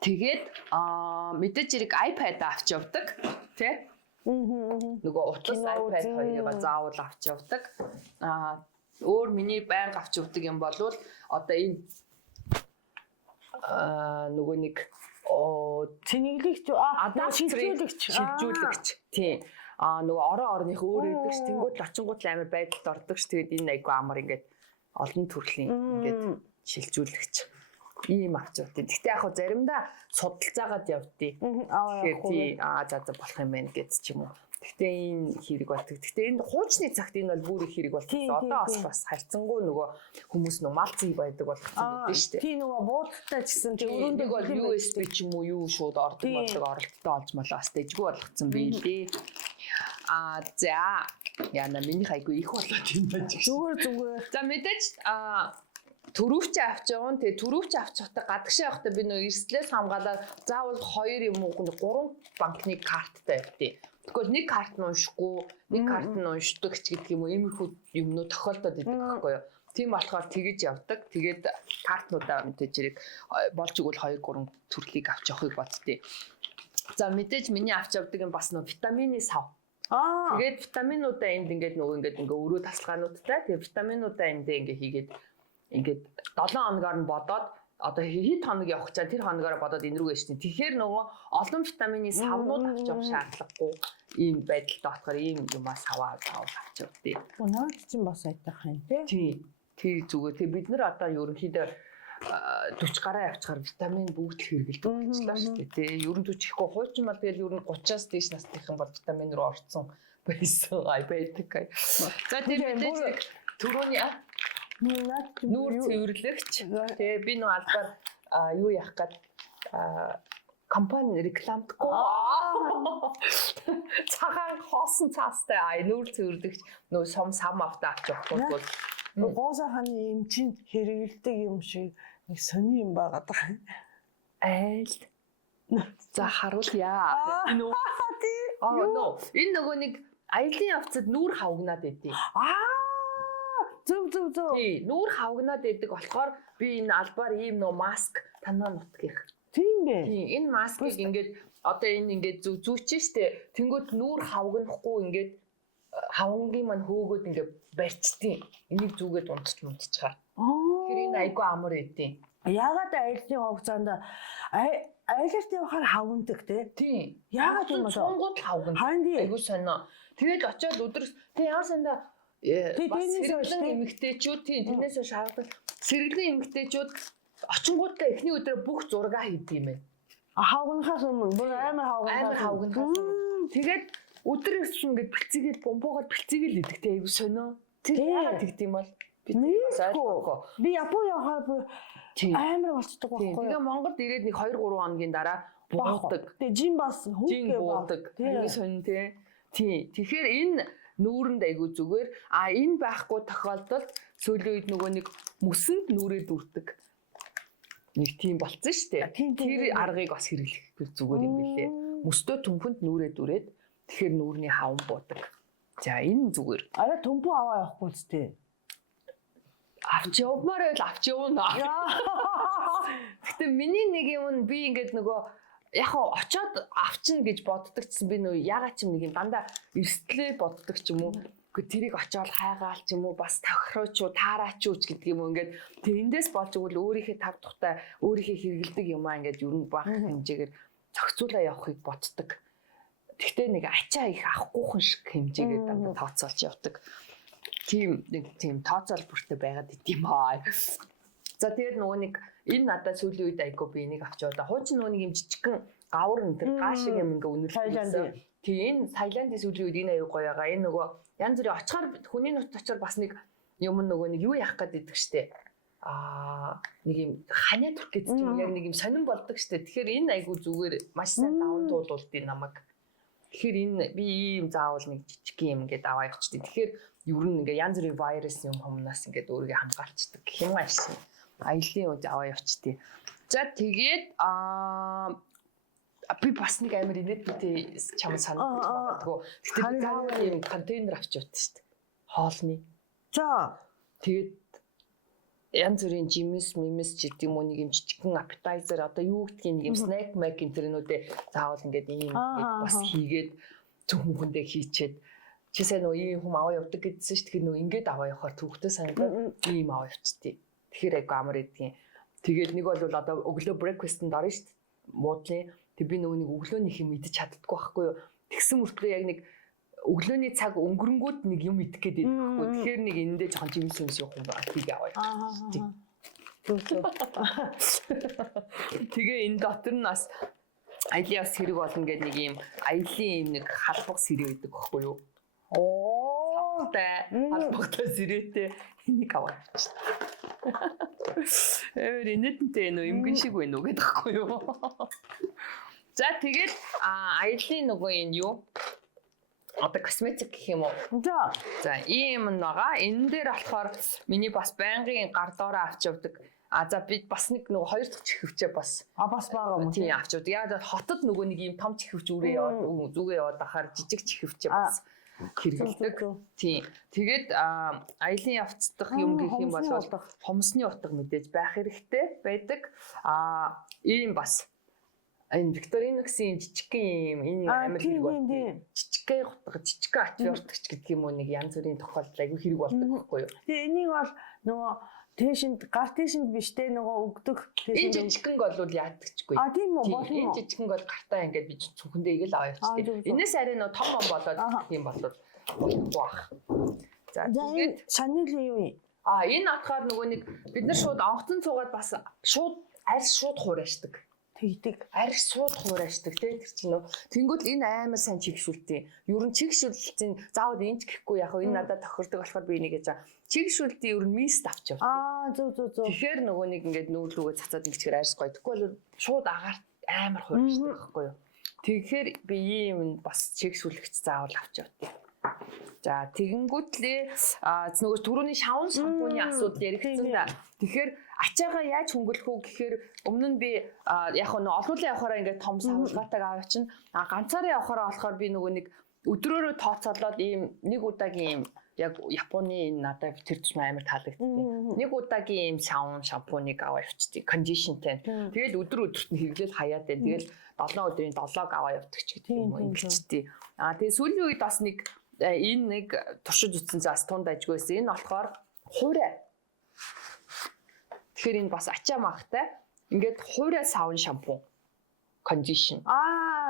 Тэгээд мэдээж хэрэг iPad авч явдаг. Тэ? Нөгөө утас iPad хоёрыг заавал авч явдаг. Өөр миний байнга авч явдаг юм бол одоо энэ нөгөө нэг цэнэглэгч шилжүүлэгч тийм нөгөө орооных өөр өгдөг ш тэнгууд очингууд л амар байдалд ордог ш тэгээд энэ айгу амар ингээд олон төрлийн ингээд шилжүүлэгч ийм авч явдیں۔ Гэхдээ яг хөө заримдаа судалцаагаад явдیں۔ Тэгэхээр за болох юм байна гэж ч юм уу. Гэхдээ энэ хэрэг болдог. Гэхдээ энэ хуучны цагт энэ бол бүр их хэрэг болсон. Одоо бас харьцангуй нөгөө хүмүүс нөө мал зүй байдаг болгосон гэдэг шүү дээ. Тийм нөгөө буудалтай ч гэсэн өрөөндөө бол USB ч юм уу юу шууд ордог оролттой олж молоо бас дэжгүй болгоцсон байлээ. За яна миний хайгуу их болоод юм байна ч зүгээр. За мэдээж төрөвч авч явна. Тэгээ төрөвч авч явахдаа гадагшаа явахдаа би нөө эрсдлээс хамгаалаад заавал 2 юм уу 3 банкны карттай явдیں۔ Тэгвэл нэг карт нь уншихгүй, нэг карт нь уншдаг ч гэдэг юм уу иймэрхүү юмнууд тохиолдоод идэг байхгүй юу. Тийм болохоор тэгэж явдаг. Тэгээд картнуудаа мэдээж хэрэг болж игэл 2 3 төрлийг авч явахыг боддیں۔ За мэдээж миний авч явдаг юм бас нөө витамины сав. Тэгээд витаминуудаа энд ингээд өрөө тасалгаануудтай. Тэгээд витаминуудаа эндээ ингээд хийгээд 7 хоногоор нь бодоод одоо хэд хоног явах чаа тэр хоногоор бодоод энэ рүү гээшний. Тэгэхээр нөгөө олон витамины савнууд авч явах шаардлагагүй ийм байдалд болохоор ийм юмас аваад авч явдیں۔ Наад чинь бас айтах юм тий. Тийм зүгээр. Тэгээ бид нар одоо ерөнхийдөө 40 гараа явчихаар витамин бүгд л хэрэгэлдэг болчихлоо шүү дээ тий. Ерөн 40 ихгүй хуучин бол тэгэл ерөн 30-аас дээш настайхан бол витамин руу орсон байсан байдаг. За тийм мэдээж түрүүний нүүр цэвэрлэгч. Тэгээ би нөө албаар юу яах гээд компани рекламдаггүй. Цагаан хоосон цаастай нүүр цэвэрлэгч нөө сам авта авч явахгүй бол гоосоо ханы эмчинд хэрэгэлдэг юм шиг нэг сони юм байгаад байгаа. Айл За харуулъя. Энэ үү? Энэ нөгөө нэг аялын явцад нүүр хавгнаад байдیں۔ Зөв. Тий, нүүр хавгнаад байдаг болохоор би энэ албаар ийм нөө маск танаа нутгийнх. Тийм бэ. Тий, энэ маскыг ингээд одоо энэ ингээд зүүчин штэ. Тэнгүүд нүүр хавгнахгүй ингээд хавнгийн маань хөөгөөд ингээд барьчтیں۔ Энийг зүгээд унтчихгаар. Тэгэхээр энэ айгүй амар байдیں۔ Яагаад аяллаа хугацаанд аялалт явахаар хавнадаг те? Тий. Яагаад юм бэ? Сонгууд хавгна. Айгүй сонио. Тэгээд очиод өдрөс тий ямар сандаа сэргэлэн эмэгтэйчүүд тийм тэрнээсээ шаардлагатай сэргэлэн эмэгтэйчүүд очингуудаа эхний өдрөө бүх зураг хийдэг юм байна. Хавгнахаас өмнө бүр амар хавгнахаас өмнө. Тэгээд өдрөөс ингээд бэлцгээд бомбогоод бэлцгээл идэг те айгүй сонио. Тэр яагаад тэгд юм бол би Япон явахаар бүр амар болцдог байхгүй. Тэгээ Монголд ирээд нэг 2-3 хоногийн дараа буудаг. Тэгээ жин бас хүүгээ буудаг. Айгүй сонио те. Тий. Тэгэхээр энэ нүүрэнд айгүй зүгээр. Энэ байхгүй тохиолдолд сүүлийн үед нөгөө нэг мөсөнд нүрээ дүрдэг. Нэг тийм болцсон шүү дээ. Тэр аргыг бас хэрэглэх зүгээр юм билээ. Мөстөө төмпөнд нүрээ дүрээд тэгэхээр нүүрний хавн буудаг. За энэ зүгээр. Арай төмпөө аваа явахгүй зү. Авч явмаар байл авч явна. Гэтэ миний нэг юм би ингээд нөгөө яг очоод авчна гэж боддог гэсэн би нөө ягаад ч юм нэг юм дандаа эрсдлээ боддог ч юм уу. Гэхдээ тэрийг очоод хайгаал ч юм уу бас тохирооч уу таараач уу гэдэг юм уу ингээд тэр эндээс болж игэл өөрийнхөө тав тухтай өөрийнхөө хэрэгэлдэг юм аа ингээд ер нь баг хэмжээгээр зохицуулаа явахыг боддог. Гэхдээ нэг ачаа их авахгүйхэн шиг хэмжээгээр дандаа тооцоолж явдаг. Тийм тооцоол бүртээ байгаад идэм аа. За тэгээд нөгөө нэг энэ надад сүүлийн үед айгүй би энийг авч яваа. Хуучин нөгөө нэг юм жижигхэн гавар энэ тэр гаш шиг юм ингээ үнэрлсэн. Тийм энэ Таиландын сүүлийн үед энэ аюу гоё байгаа. Энэ нөгөө янз бүрийн очихоор хүний нут очоор бас нэг юм нөгөө нэг юу яах гээд идэг штэ. Нэг юм ханиа турх гэж юм яг нэг юм сонирн болдог штэ. Тэгэхээр энэ айгүй зүгээр маш сайн даван туулуулдیں۔ Намайг. Тэгэхээр энэ би ийм заавал нэг жижиг юм ингээд аваа явчихтыг. Тэгэхээр ер нь ингээ янз бүрийн вирус юм хүмүүнээс ингээд өөрийгөө хамгаалцдаг гэх юм аашсан. Аяллаа үед аваа явчихтыг. За тэгээд би бас нэг амар инээдтэй чам санагдаж байгаа. Тэгтээ би юм контейнер авч явдаг шүү дээ. Хоолны. За тэгээд янз бүрийн жимс ч гэдэг юм уу нэг юм жижигхэн appetizer одоо юу гэдгийг нэг юм snack mac гэнтэрнүүдээ заавал ингээд ийм бас хийгээд зөвхөн хүндээ хийчээд чисээ нөө ийм хүм аваа явдаг гэдсэн шүү. Тэгэхээр нөө ингээд аваа явахаар төвхтөө санагдаад ийм аваа явчихтыг. Тэгэхээр айгу амар эдгийн. Тэгээд нэг бол одоо өглөө breakfast-нд орно шүү дээ. Муудлын. Тэг би нөгөө нэг өглөөнийх юм идэж чаддаггүй байхгүй юу. Тэгсэн мөртлөө яг нэг өглөөний цаг өнгөрөнгүүд нэг юм идэх гээд байдаг байхгүй. Тэгэхээр нэг эндээ жоохон жимс явах юм байна. Тийг аваа. Тэгээ энэ дотор нь бас аялын бас хэрэг болно гэдэг нэг юм аялын юм нэг халбах сэрээ байдаг байхгүй юу. Халбахтай сэрээтэй энийг аваад явчихсан. Энэтэнтэй нөө эмгэн шиг байна уу гэдэг байхгүй юу. За тэгээд аялын нөгөө энэ юу одоо косметик гэх юм уу. За ийм юм байгаа. Энэ дээр болохоор миний бас байнгын гар доороо авч явдаг. За би бас нэг нөгөө хоёр дахь чихвчээ бас бас байгаа юм. Тийм авч явдаг. Яг хотод нөгөө нэг ийм том чихвч үрээ яваад зүгээ яваад ахаар жижиг чихвчээ бас хэрэглэдэг. Тийм. Тэгээд аялын явцдах юм гэх юм бол хомсны утга мэдээж байх хэрэгтэй байдаг. Ийм бас энэ Victorinox-ийн жижигхэн юм энэ амар хэрэг болдог. Жижигхэн утга, жижигхэн антибиотикч гэдэг юм уу нэг янз бүрийн тохиолдол айгүй хэрэг болдог байхгүй юу? Тэгээ энийг бол нөгөө тэшинд гар тэшинд биш те нөгөө өгдөг тэшинд энэ жижигхэн бол яадагчгүй. Тийм үү болно. Энэ жижигхэн бол гартаа ингээд би цүнхэндээ игээл аваа явчихдаг. Энэс арай нөгөө том болоод тийм болоод баах. За тэгээд Chanel-ийн юу юм? Энэ атгаар нөгөө нэг бид нар шууд онгоцон цуугаад бас шууд арьс шууд хуурайшдаг. Тэгдэг. Арьс шууд хуурайшдаг тий тэр чинь нөө. Тэнгүүд энэ амар сайн чигшүүлтийн. Ер нь чигшүүлтийн заавал энэ ч гэхгүй яг энэ надад тохирдог болохоор би энийг гэж чигшүүлтийн ер нь мист авч явдаг. Зөв. Тэгэхээр нөгөө нэг ингээд нүүрлүүгээ цацаад ингэчээр арьс гоё. Тэгэхгүй бол шууд агаар амар хуурайшдаг байхгүй юу. Тэгэхээр би ийм бас чигшүүлэгч заавал авч явдаг. За тэгэнгүүтлээ нөгөө түрүүний шавн шампуны асуудал яригдсан да. Тэгэхээр ачаагаа яаж хөнгөлөх үү гэхээр өмнө нь би яг нь олуулаа явахаараа ингээд том савлгаатайг аваа чинь ганцаараа явахаараа болохоор би нөгөө нэг өдрөөрөө тооцоолоод ийм нэг удаагийн ийм яг Японы энэ надад тэр ч амар таалагддаг. Нэг удаагийн ийм шавн шампуныг аваа явчихдаг. Кондишнтэй. Тэгээд өдөр өдөрт нь хэрэглээд хаяад байна. Тэгэл 7 өдрийн 7-г аваа явдаг ч гэдэг юм уу ингэчтэй. Тэгээд сүүлийн үед бас нэг энэ нэг туршиж утсан зас тунд ажгүйсэн. Энэ болохоор хуурай. Тэгэхээр энэ бас ачаа махтай. Ингээд хуурай савн шампун. Кондишн.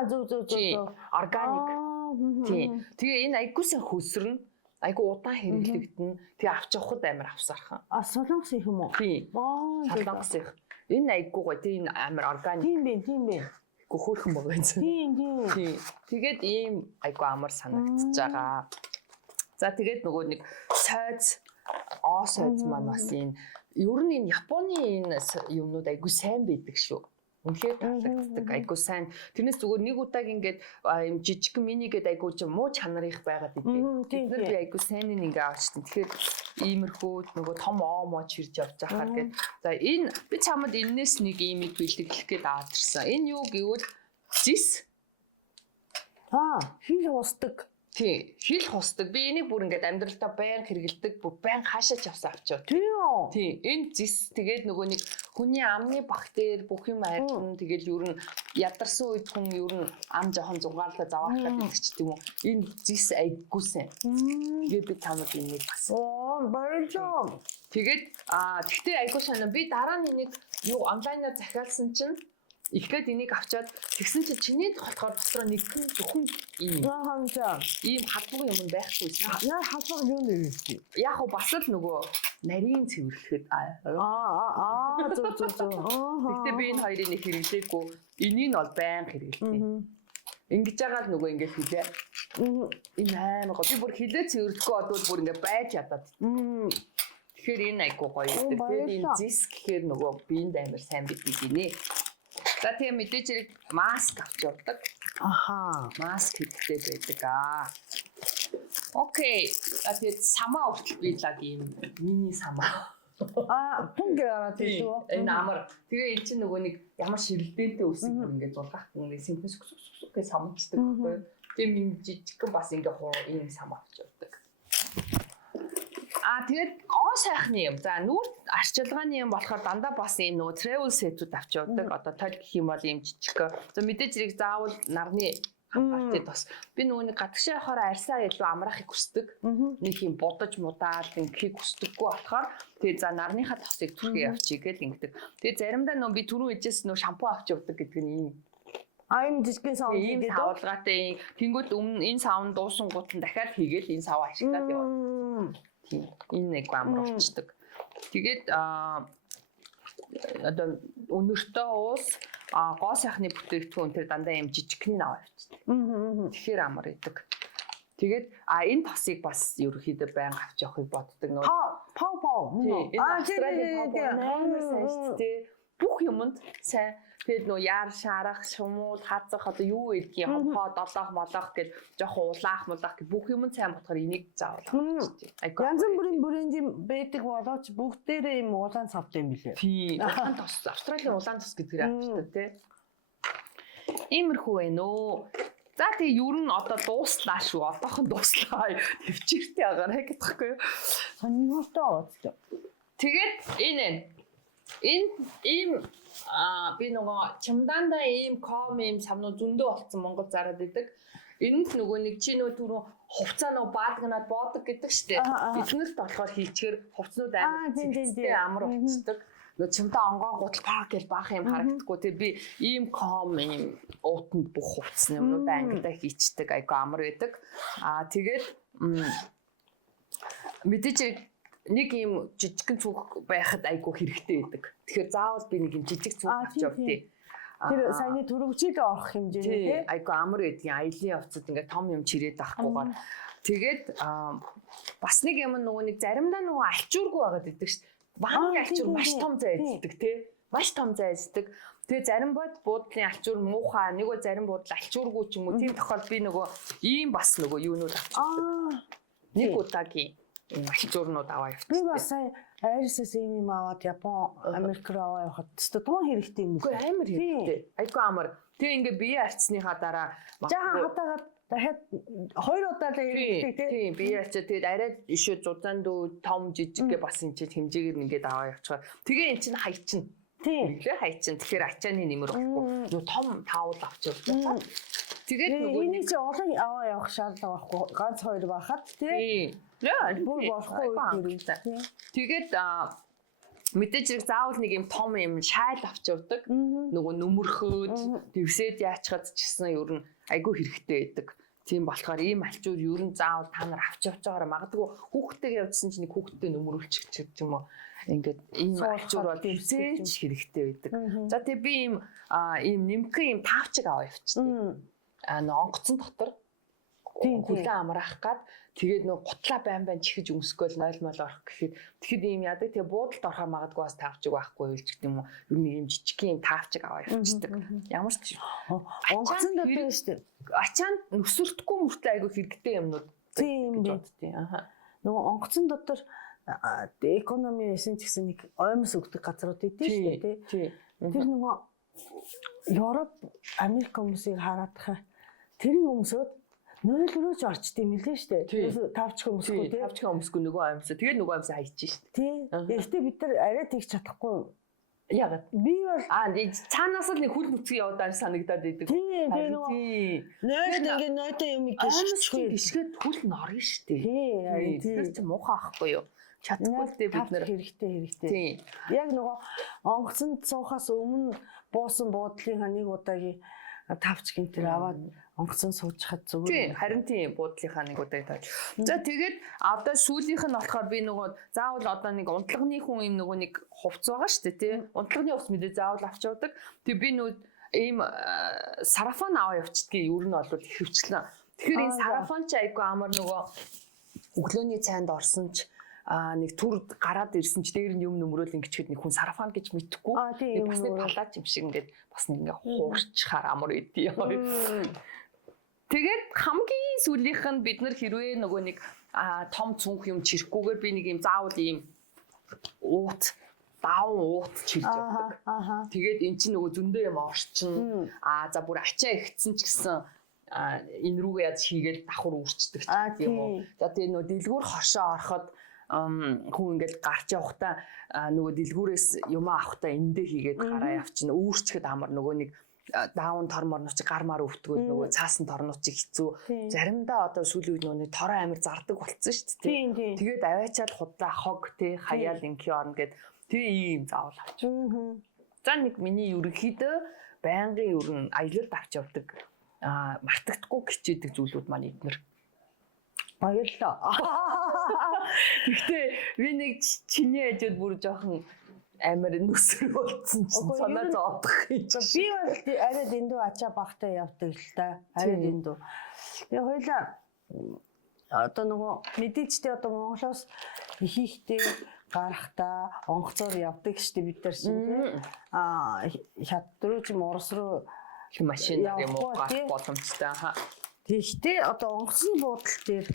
Зөв. Органик. Тийм. Тэгээ энэ айгуусан хөсрөн айгу удаан хэрэглэгдэн. Тэгээ авч явахд амар авсархан. Солонгос их юм уу? Тийм. Солонгос их. Энэ айгу гоё. Тийм амар органик. Тийм бэ. Гөхөөрхөн байгаа юм. Тийм. Тэгээд ийм айгу амар санагдчихж байгаа. За тэгээд нөгөө нэг сойз сойз маань бас энэ ер нь энэ Японы энэ юмнууд айгу сайн байдаг шүү. Үнэхээр таалагддаг айгу сайн. Тэрнээс зүгээр нэг удааг ингээд юм жижиг мини гэдэг айгу ч муу чанарынх байгаад идэв. Тэгэхээр би айгу сайн нэг ингээ авчихсан. Тэгэхээр иймэрхүү нөгөө том оомоо чирж явж байхаар гээд за энэ би чамд энэс нэг иймийг бэлтгэх гээд аваад ирсэн. Энэ юу гэвэл зис. Хил хусдаг. Тий, хил хусдаг. Би энийг бүр ингээд амьдралдаа байнга хэрэгэлдэг, бүр байнга хаашаач авсан авчаа. Тий, энэ зис тэгээд нөгөө нэг хүний амны бактери бүх юм арилна. Тэгэл ер нь ядарсан үед хүн ер нь ам жоохон зугаарлаа заваахад идэх юм уу. Энэ зис айггүйсэн. Тэгээд би чамд энийг бас. Баярлалаа. Тэгээд тэгтээ айггүй шанаа би дараа нь энийг юу онлайнаар захиалсан чинь ихэд энийг авчаад тэгсэн чинь чиний болохоор дотроо нэгэн зөвхөн ийм халбаг юм байхгүй. Яа халбаг юу нэрвээ? Яг уу бас л нөгөө нарийн цэвэрлэхэд зөв. Тэгтээ би энэ хоёрыг нэг хэрэглээгүй. Энийг нь бол байнга хэрэглэдэг. Ингэж байгаа л нөгөө ингэж хэлээ. Энэ аймаг би бүр хилээ цэвэрлэхгүй одвол бүр ингэ байж ядаад. Тэгэхээр энэ айгуу гоё. Тэгээд энэ зис гэхээр нөгөө биенд амар сайн бидгийг гинэ. За тийм мэдээж хэрэг маск авч явдаг. Маск хэрэгтэй байдаг. Окей. За тэгээд самаа хүртэл би лаг ийм мини самаа. Пунг гараад шүү. Энэ амар. Тэгээ эн чинь нөгөө нэг ямар ширэлдэнтэй үсэг ингээд зулгах нэг симпэс гэж самчдаг байхгүй. Тийм юм жижигхэн бас ингээд ийм самаа авч явдаг. Тэгээд сайхны юм. За нүүр арчилгааны юм болохоор дандаа бас ийм нөгөө travel set-үүд авч явдаг. Одоо тойл гэх юм бол ийм жижиг. За мэдээж зэрэг заавал нарны хамгаалалтад бас би нөгөө нэг гадагшаа явахаар арьсаа илүү амраахыг хүсдэг. Нэг юм будаж мудаад ингэхийг хүсдэггүй болохоор тэгээ за нарныхаа тосыг түрхий явчих гээд ингэдэг. Тэгээ заримдаа нөгөө би түрүү ижээс нөгөө шампу авч явдаг гэдэг нь ийм энэ жижигхэн савн ийм савлгаатай тэнгууд өмнө энэ савн дуусан гут нь дахиад хийгээл энэ сав ашиглаад яваа. Тийм энэ нэг амар болчдөг. Тэгээд одоо өнөртөө уус гоо сайхны бүтээгдэхүүн тэр дандаа юм жижигхэн аваа явчихдаг. Тэгэхээр амар идэг. Тэгээд энэ тосыг бас ерөөхдөө байнга авч явахыг боддог нөө. Пау. Бүх юмд сайн. Тэгээд нөө яар шарах, шумуул, хазах одоо юу гэдгийг хомхоо, долоох, молоох гэж жоохон улаах, мулаах гэх бүх юмд сайн бодохоор энийг заавал авчихчих. Янз бүрийн брендийн байдаг болооч бүгдээрээ юм улаан савтай юм билээ. Тийм. Улаан тос, Австралийн улаан тос гэдгээр авчихдаг тий. Иймэрхүү байна өө. За тэгээ ер нь одоо дууслаа шүү. Одоохон дууслаа. Төвчээртэй агараа гэдэгхгүй юу? Сонирхолтой уучлаа. Тэгээд энэ ийм би нөгөө чамдаандаа ийм ком ийм самнуу зөндөө болцсон Монгол зараад идэг. Энд нөгөө нэг чи нөгөө түрүү хувцаа нөгөө баадгнаад боодог гэдэг штеп. Эзнэрт болохоор хийчихэр хувцнууд амар зэгцтэй амар болцдог. Нөгөө чамдаа онгоо гутал пак гэж баах юм харагдахгүй. Тэгээ би ийм ком ийм уутанд бүх хувцсны юмнууд ангидаа хийчдэг айгу амар байдаг. Тэгээд мэдээж нэг юм жижигхэн цүнх байхад айгу хэрэгтэй байдаг. Тэгэхээр заавал би нэг юм жижиг цүнх авч явдээ. Тэр саяны төрөвчөд орох хэмжээний тий айгу амар байдгийн аялын явцад ингээд том юм чирээд авахгүйгээр тэгээд бас нэг юм нөгөө нэг заримдаа нөгөө алчуургүй байгаад идэг шүү дээ. Ванны алчуур маш том зай эздэг тий маш том зай эздэг. Тэгээ зарим буудлын алчуур муухай, нөгөө зарим буудал алчуургүй ч юм уу. Тийм тохиолдолд би нөгөө ийм бас нөгөө юунууд авчихсан. Нэг удаагийн ийм алчуурнууд аваа явчихсан. Би бас сая Айрисээс ийм аваад Япон, Америк руу аваа явахад тест туун хэрэгтэй юм уу? Үгүй амар хэрэгтэй. Айгүй амар. Тэгээ ингээ бие арцсныхаа дараа жаахан хатаагаад дахиад 2 удаа л хэрэгтэй тийм бие арчаа тэгээд арай ишээ зузаан дүү том жижиггээ бас энэ ч хэмжээгээр ингээд аваа явчихаар. Тэгээ эн чинь хайчин. Тийм. Иглээ хайчин. Тэгэхээр ачааны нэмэр байхгүй. Юу том таавал авчихвал. Тэгээд нөгөө энийг чи олон аваа явах шаардлага байхгүй. Ганц 2 байхад тийм. Яа, бүр болохгүй. Тэгээд мэдээж зэрэг заавал нэг юм том юм шайл авч явдаг. Нөгөө нөмөрхөөд дэвсээд яачхад ч гэсэн ер нь айгүй хэрэгтэй байдаг. Тийм болохоор ийм алчуур ер нь заавал та нар авч явж байгаараа магадгүй хүүхдтэйгээ явдсан чинь нэг хүүхдтэй нөмрүүлчих ч юм уу. Ингээд ийм алчуур бол дэвсээж хэрэгтэй байдаг. За тэгээ би ийм нэмхэн ийм таавчиг аваа явчихсан. Онгоцон дотор хүлэн амраах гад тэгээд нөгөө гутлаа байн чихэж өмсгөөл 0 мол орох гэхэд тэгэхэд ийм яадаг тэгээ буудалд орохоор магадгүй бас таавчиг байхгүй хэлж гэх юм уу. Ер нь ийм жижигхэн таавчиг аваа явчихдаг. Ямар ч онгоцон дотор шүү дээ. Ачаанд нүсэрдэхгүй мөртлөө айгүй хэрэгтэй юмнууд тийм тийм. Нөгөө онгоцон дотор экономи эсен ч гэсэн нэг оймс өгдөг газрууд идэв шүү дээ тий. Тэр нөгөө Европ, Америк хүмүүсийг хараад тэрийн өмсөд 0 руу ч орчд юм лээ шүү дээ. Тавчхан өмсөхгүй тий. Тавчхан өмсөхгүй нөгөө амьсаа. Тэгээд нөгөө амьсаа хайчих шүү дээ. Тий. Гэхдээ бид нар арай тэгж чадахгүй. Яагаад? Би бол цаанаас л нэг хүл нүцгий яваад санагдаад идэг. Тийм нөгөө 0 ингээ нойтой юм гიშчихгүй. Гიშгээд хүл норно шүү дээ. Тий. Тэр чинь муухай ахгүй юу? Чадахгүй л дээ бид нар хэрэгтэй. Тийм. Яг нөгөө онгоцонд суухаас өмнө буусан буудлынхаа нэг удаагийн тавч гинтер аваад онгоцон сууж хад зүгээр. Тийм, харин тийм буудлынхаа нэг удаа таа. За тэгээд одоо сүүлийнх нь болохоор би нөгөө заавал одоо нэг унтлагын хүн юм нөгөө нэг хувц байгаа шүү дээ, тий. Унтлагын хувц мэдээ заавал авч явдаг. Тэг би нөгөө ийм сарафан аваа явчихдгийг ер нь бол их хөвчлэн. Тэгэхээр энэ сарафан ч айгүй амар нөгөө өглөөний цайнд орсон ч нэг түр гараад ирсэн ч дээр нь юм нөмрөөл ингэчихэд нэг хүн сарафан гэж мэдхгүй. Бас нэг палаж юм шиг ингээд бас нэг ингээ хуурчхаар амар идэв. Тэгээд хамгийн сүүлийнх нь бид нар хэрвээ нөгөө нэг том цүнх юм чирхгүйгээр би нэг юм заавал ийм даун уут чирж явдаг. Тэгээд эн чинь нөгөө зөндөө юм орчин. За бүр ачаа ихсэн ч гэсэн энэ рүүгээ яаж хийгээл давхар үрчдэг ч юм уу. За тэгээд нөгөө дэлгүүр хошоо ороход хүн ингээл гарч явахдаа нөгөө дэлгүүрээс юм авахдаа эндээ хийгээд гараа явчихна. Үүрчгэд амар нөгөө нэг даун торморнууч гармаар өвтгөл нөгөө цаасан торнууч хэцүү. Заримдаа одоо сүүлийн үед нөгөө тороо амир зардаг болцсон шүү дээ. Тэгээд аваачаал худлаа хог тий хаяал инки орно гэд тэгээ ийм заавал авч. За нэг миний ерөнхийдөө байнгын ер нь аялалд авч явдаг мартагдахгүй хичээдэг зүйлүүд маань эднэр. Баярлалаа. Гэхдээ би нэг чиний хажууд бүр жоохон амар нүсэр болцсон чинь санаа зовдох юм. Би бол арай дэндүү ачаа багтаа явдаг л та. Арай дэндүү. Би хоёлаа одоо нөгөө мэдээчтэй одоо Монголоос ихийхтэй гарахтаа онгоцоор явдаг штеп бид нар чинь хят руу ч Орос руу машинаар юм уу гарах боломжтой. Тэгэхдээ одоо онгоцны буудлын дээр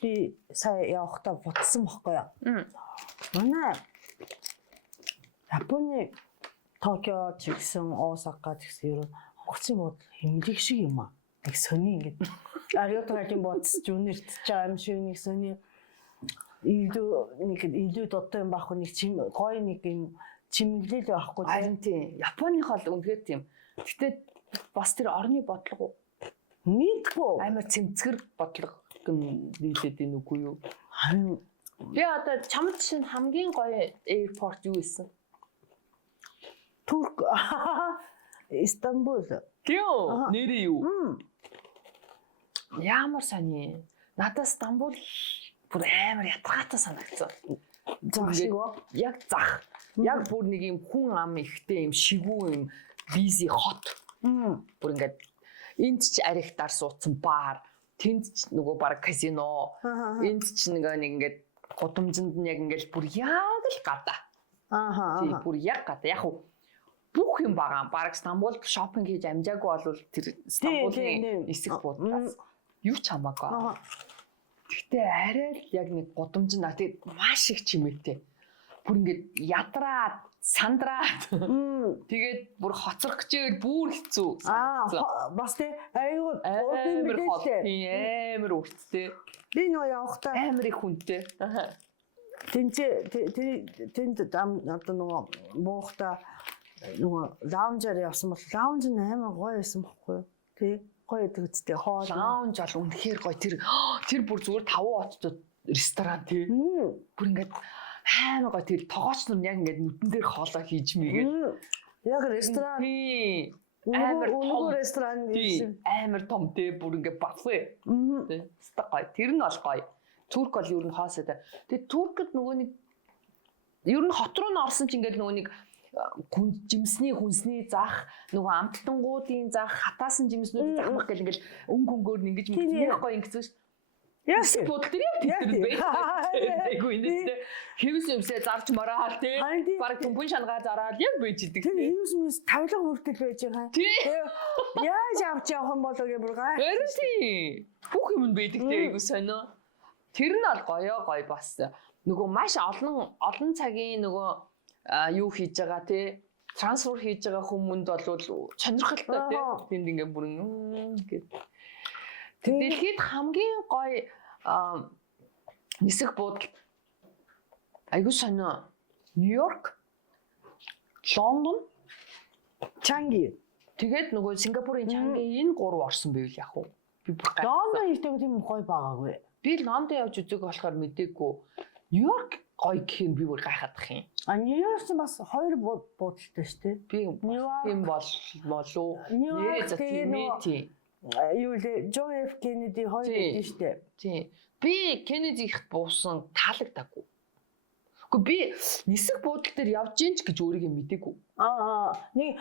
би сая явахдаа бутсан байхгүй юу? Манай Японы Токио ч гэсэн Осака ч гэсэн ер нь онгоцны буудал хэмлэг шиг юм аа. Нэг сони ингээд ариотогын буудас жүнэрт чам шиг нэг сони илүү дотоо юм байхгүй нэг чим гоё нэг юм чимэглэл байхгүй. Харин тийм. Японых бол үнэхээр тийм. Гэхдээ бас тэр орны бодлого нийтгүй амар цэмцгэр бодлого нийлээд ийн үгүй юу? Харин би одоо чамд чинь хамгийн гоё аэропорт юу байсан? Турк Истанбул. Тио нэрээ юу? Ямар сони. Надад Стамбул бүр амар ятгаатай санагдсан. Зах шиг оо. Яг зах. Яг бүр нэг юм хүн ам ихтэй юм шигүү юм визи хот. Бүр ингээд энд ч арихтаар суудсан бар, тэнд ч нөгөө баг казино, энд ч нэг ингээд гудамжинд нь яг ингээд бүр яг л гадаа. Тийм бүр яг гадаа. Яг уу бүх юм байгаа. Бараг Стамбулд шопинг хийж амжаагүй бол тэр Стамбулын нисэх буудлаас юу ч хамаагүй. Гэхдээ арай л яг нэг гудамж нь тэгээд маш их чимээтэй. Бүр ингээд ядраад, сандраад тэгээд бүр хоцрох гэжэл бүр хэцүү. Бас тэ айгуу амар урттэй. Би нөө явахдаа амар их хүнтэй. Тэнд одоо нөгөө буухта нөгөө лаунжаар явсан бол лаунж нь амар гоё байсан байхгүй юу? Тий. Гоё өгдөгтэй хоол. Лаунж бол үнэхээр гоё. Тэр бүр зүгээр 5 хоттой ресторан тий. Бүр ингээд амар гоё. Тэр тогооч нар яг ингээд нүдэн дээр хоолоо хийж мэйгээд. Яг ресторан. Тий. Амар том ресторан тийм. Амар том тий. Бүр ингээд бафе. Тий. Өстой гоё. Тэр нь бол гоё. Турк бол ер нь хоосоо. Тэгээ туркд нөгөө нэг ер нь хот руу н орсон ч ингээд нөгөө нэг жимсний хүнсний зах нөгөө амттангуудын зах хатаасан жимснүүдийн зах мах гэл ингээл өнгөнгөөр ингэж мэдчихгүй ингэсэн ш. Яс бодол тэр яг тийм байх. Айгу энэ хэвс юмсээ зарж мороо тий. Бараг түмпэн шангаа зараад яг байж идэг. Тэр хэвс тавлага хүртэл байж байгаа. Яаж авч явах юм болоо гэх бүр гай. Харин тий. Бүх юм байдаг тий айгу сонио. Тэр нь бол гоё бас нөгөө маш олон цагийн нөгөө юу хийж байгаа тий трансфер хийж байгаа хүмүүнд бол сонирхолтой тий тэнд ингээ бүр ингээд дэлхийд хамгийн гоё нисэх буудал айгуу сонио Нью-Йорк, Лондон, Чанги. Тэгээд нөгөө Сингапурын Чанги энэ 3 орсон байвал яг уу би бүр гай. Лондон ихтэй тийм гоё байгаагүй. Би Лондон явж үзег болохоор мэдээгүй. Нью-Йорк гоё гэх юм би бүр гайхадах юм. Нью-Йорк бас 2 буудалтай шүү дээ. Би юм болов. Нью-Йорк тийм. Юу лээ John F Kennedy 2 гэдэг шүү дээ. Тийм. Би Kennedy ихт буусан таалагдаагүй. Гэхдээ би нисэх буудал дээр явж гин ч гэж өөрийгөө мэдээгүй.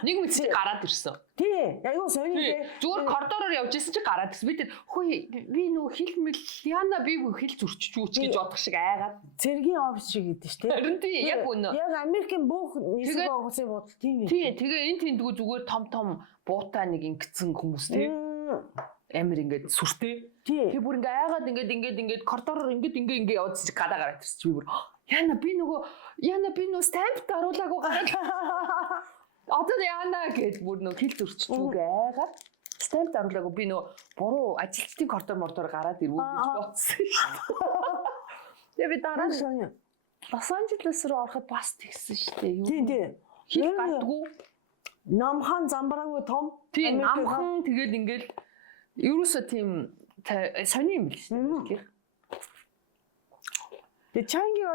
Нэг мэдсэж гараад ирсэн. Тий. Айгуу сони тий. Зүгээр коридороор явж исэн чи гараад ирсэн. Би тэр хөөе би нөгөө хил яана би хил зөрчиж юу ч гэж бодох шиг айгаад. Цэргийн офис шиг гэдэг шүү дээ. Харин тий яг үнэ. Яг Америкийн бүх нисэх офисын буудал тийм ээ. Тий. Тэгээ энэ тэндгүү зүгээр том буутаа нэг ингэсэн хүмүүс тий. Амир ингээд сүртэй. Тэг бүр ингээ айгаад ингээд коридороор ингээ яваад чи гадаа гараад ирсэн чи би бүр Яна би нөгөө стамп даруулаагүй гараад. Одоо яана гэд бүр нөгөө хил зөрчиж үг айгаад стамп даруулаагүй би нөгөө буруу ажилтны коридор гараад ирвүү гэж бодсон шүү дээ. Тэгээ би дараа нь Лос Анжелес руу ороход бас тэгсэн шүү дээ. Тийм. Хил гадгүй. Намхан замбараагүй том. Тийм намхан тэгээд ингээл ерөөсөө тийм сони юм л шүү дээ. Тэгээ Чанги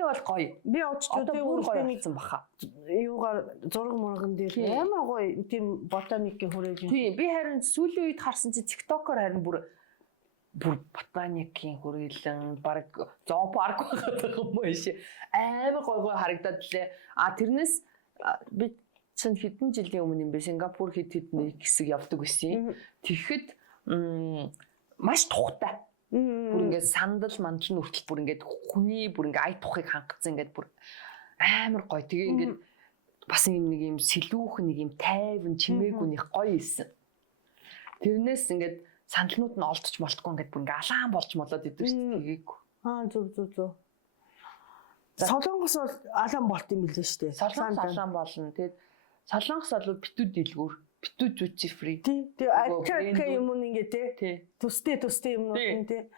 бол гоё. Би очиж бүр гоё болсон баха. Юугаар зураг мурган дээр амар гоё тийм ботаникийн хүрээж. Тийм би харин сүүлийн үед харсан чи TikTok-оор харин бүр ботаникийн хүрээлэн баг зоопарк байгаа юм биш. Амар гоё харагдаад лээ. Тэрнээс би чинь хэдэн жилийн өмнө юм бэ Сингапур хэдэн хэсэг явдаг байсан. Тэгэхэд маш тухтай. Бүр ингээд сандал мандал нүртэл бүр ингээд хүний бүр ингээд ай тухыг хангацсан ингээд бүр амар гоё. Тэгээ ингээд бас нэг юм сэлүүх нэг юм тайван чимээгүүнийх гоё ийсэн. Тэрнээс ингээд сандалнууд нь олдч молтгүй ингээд бүр ингээд алаан болж молоод идэв шүү дээ. Зүг. Солонгос бол алаан болт юм билээ шүү дээ. Солонгос алаан болно. Тэгээд солонгос бол битүү дийлгүүр. Битүү жүжи фри. Тэгээ ачака юм ингээд тий. Төстэй юмнууд нь тий.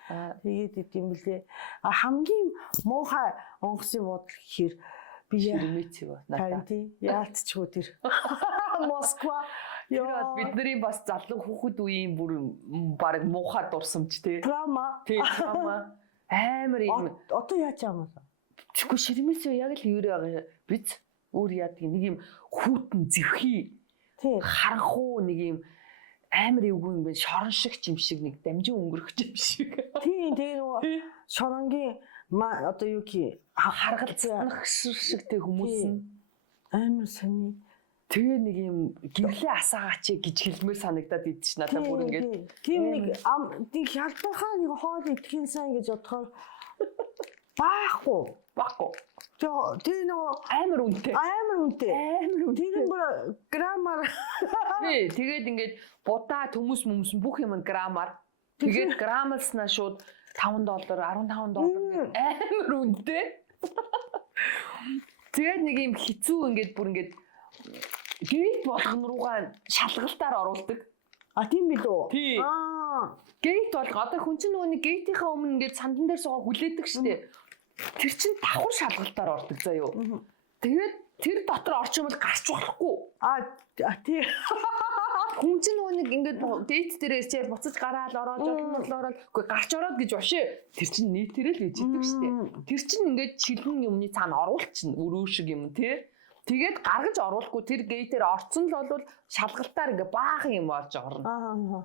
Тэгээд идэм билээ. Хамгийн муухай онгоцын буудал гэхээр би ширмэцээ ба надад. Яалтчгүй тэр. Москва. Яа бидний бас залуу хүүхэд үеийн бүр баг муухай дурсамж тий. Трама. Тий трама. Амар юм. Одоо яаж юм бэ? Тэгвэл ширмэцээ яг л юу байгаа биз? Өөр яадаг нэг юм хүүтэн зэвхий. Тий. Харанхуу нэг юм амар эвгүй юм байна. Шорон шиг юм шиг нэг дамжин өнгөрөх юм шиг. Тийм тэгээ нөгөө шоронгийн одоо юу ки харгалцах шигтэй хүмүүс нь амар сони. Тэгээ нэг юм гэрлээ асаагаач гэж хэлмээр санагдаад идэж надад бүр ингээд тийм нэг тийм хялбархаа нэг хоол идэхин сайн гэж бодохоор баахгүй. Баггүй. Тэр нөгөө Амар үнэтэй. амар үнэтэй. Тэр бүр граммар. Тий, тэгээд ингээд будаа төмөс бүх юм граммар. Тэгээд граммалснаа шууд $5, $15 гэх амар үнэтэй. Тэгээд нэг юм хэцүү ингээд бүр ингээд гейт болгон руугаа шалгалтаар оруулдаг. Тийм билүү? Тий. Гейт болго одоо хүн чинь нөгөө нэг гейтийнхаа өмнө ингээд сандан дээр суугаа хүлээдэг штеп. Тэр чинь давхар шалгалтаар ордог заяо. Тэгээд тэр дотор орчмол гарч болохгүй. Тий. Хүн чинь нөгөө нэг ингээд гейт дээр ирчээл буцаж гараал ороод үгүй гарч ороод гэж бошээ. Тэр чинь нийтээрээ л гэж идэг штеп. Тэр чинь ингээд шилэн юмны цаана оруулчихна. Өрөө шиг юм тий. Тэгээд гаргаж оруулахгүй тэр гейтээр орцсон л бол шалгалтаар ингээ баахан юм болж орно.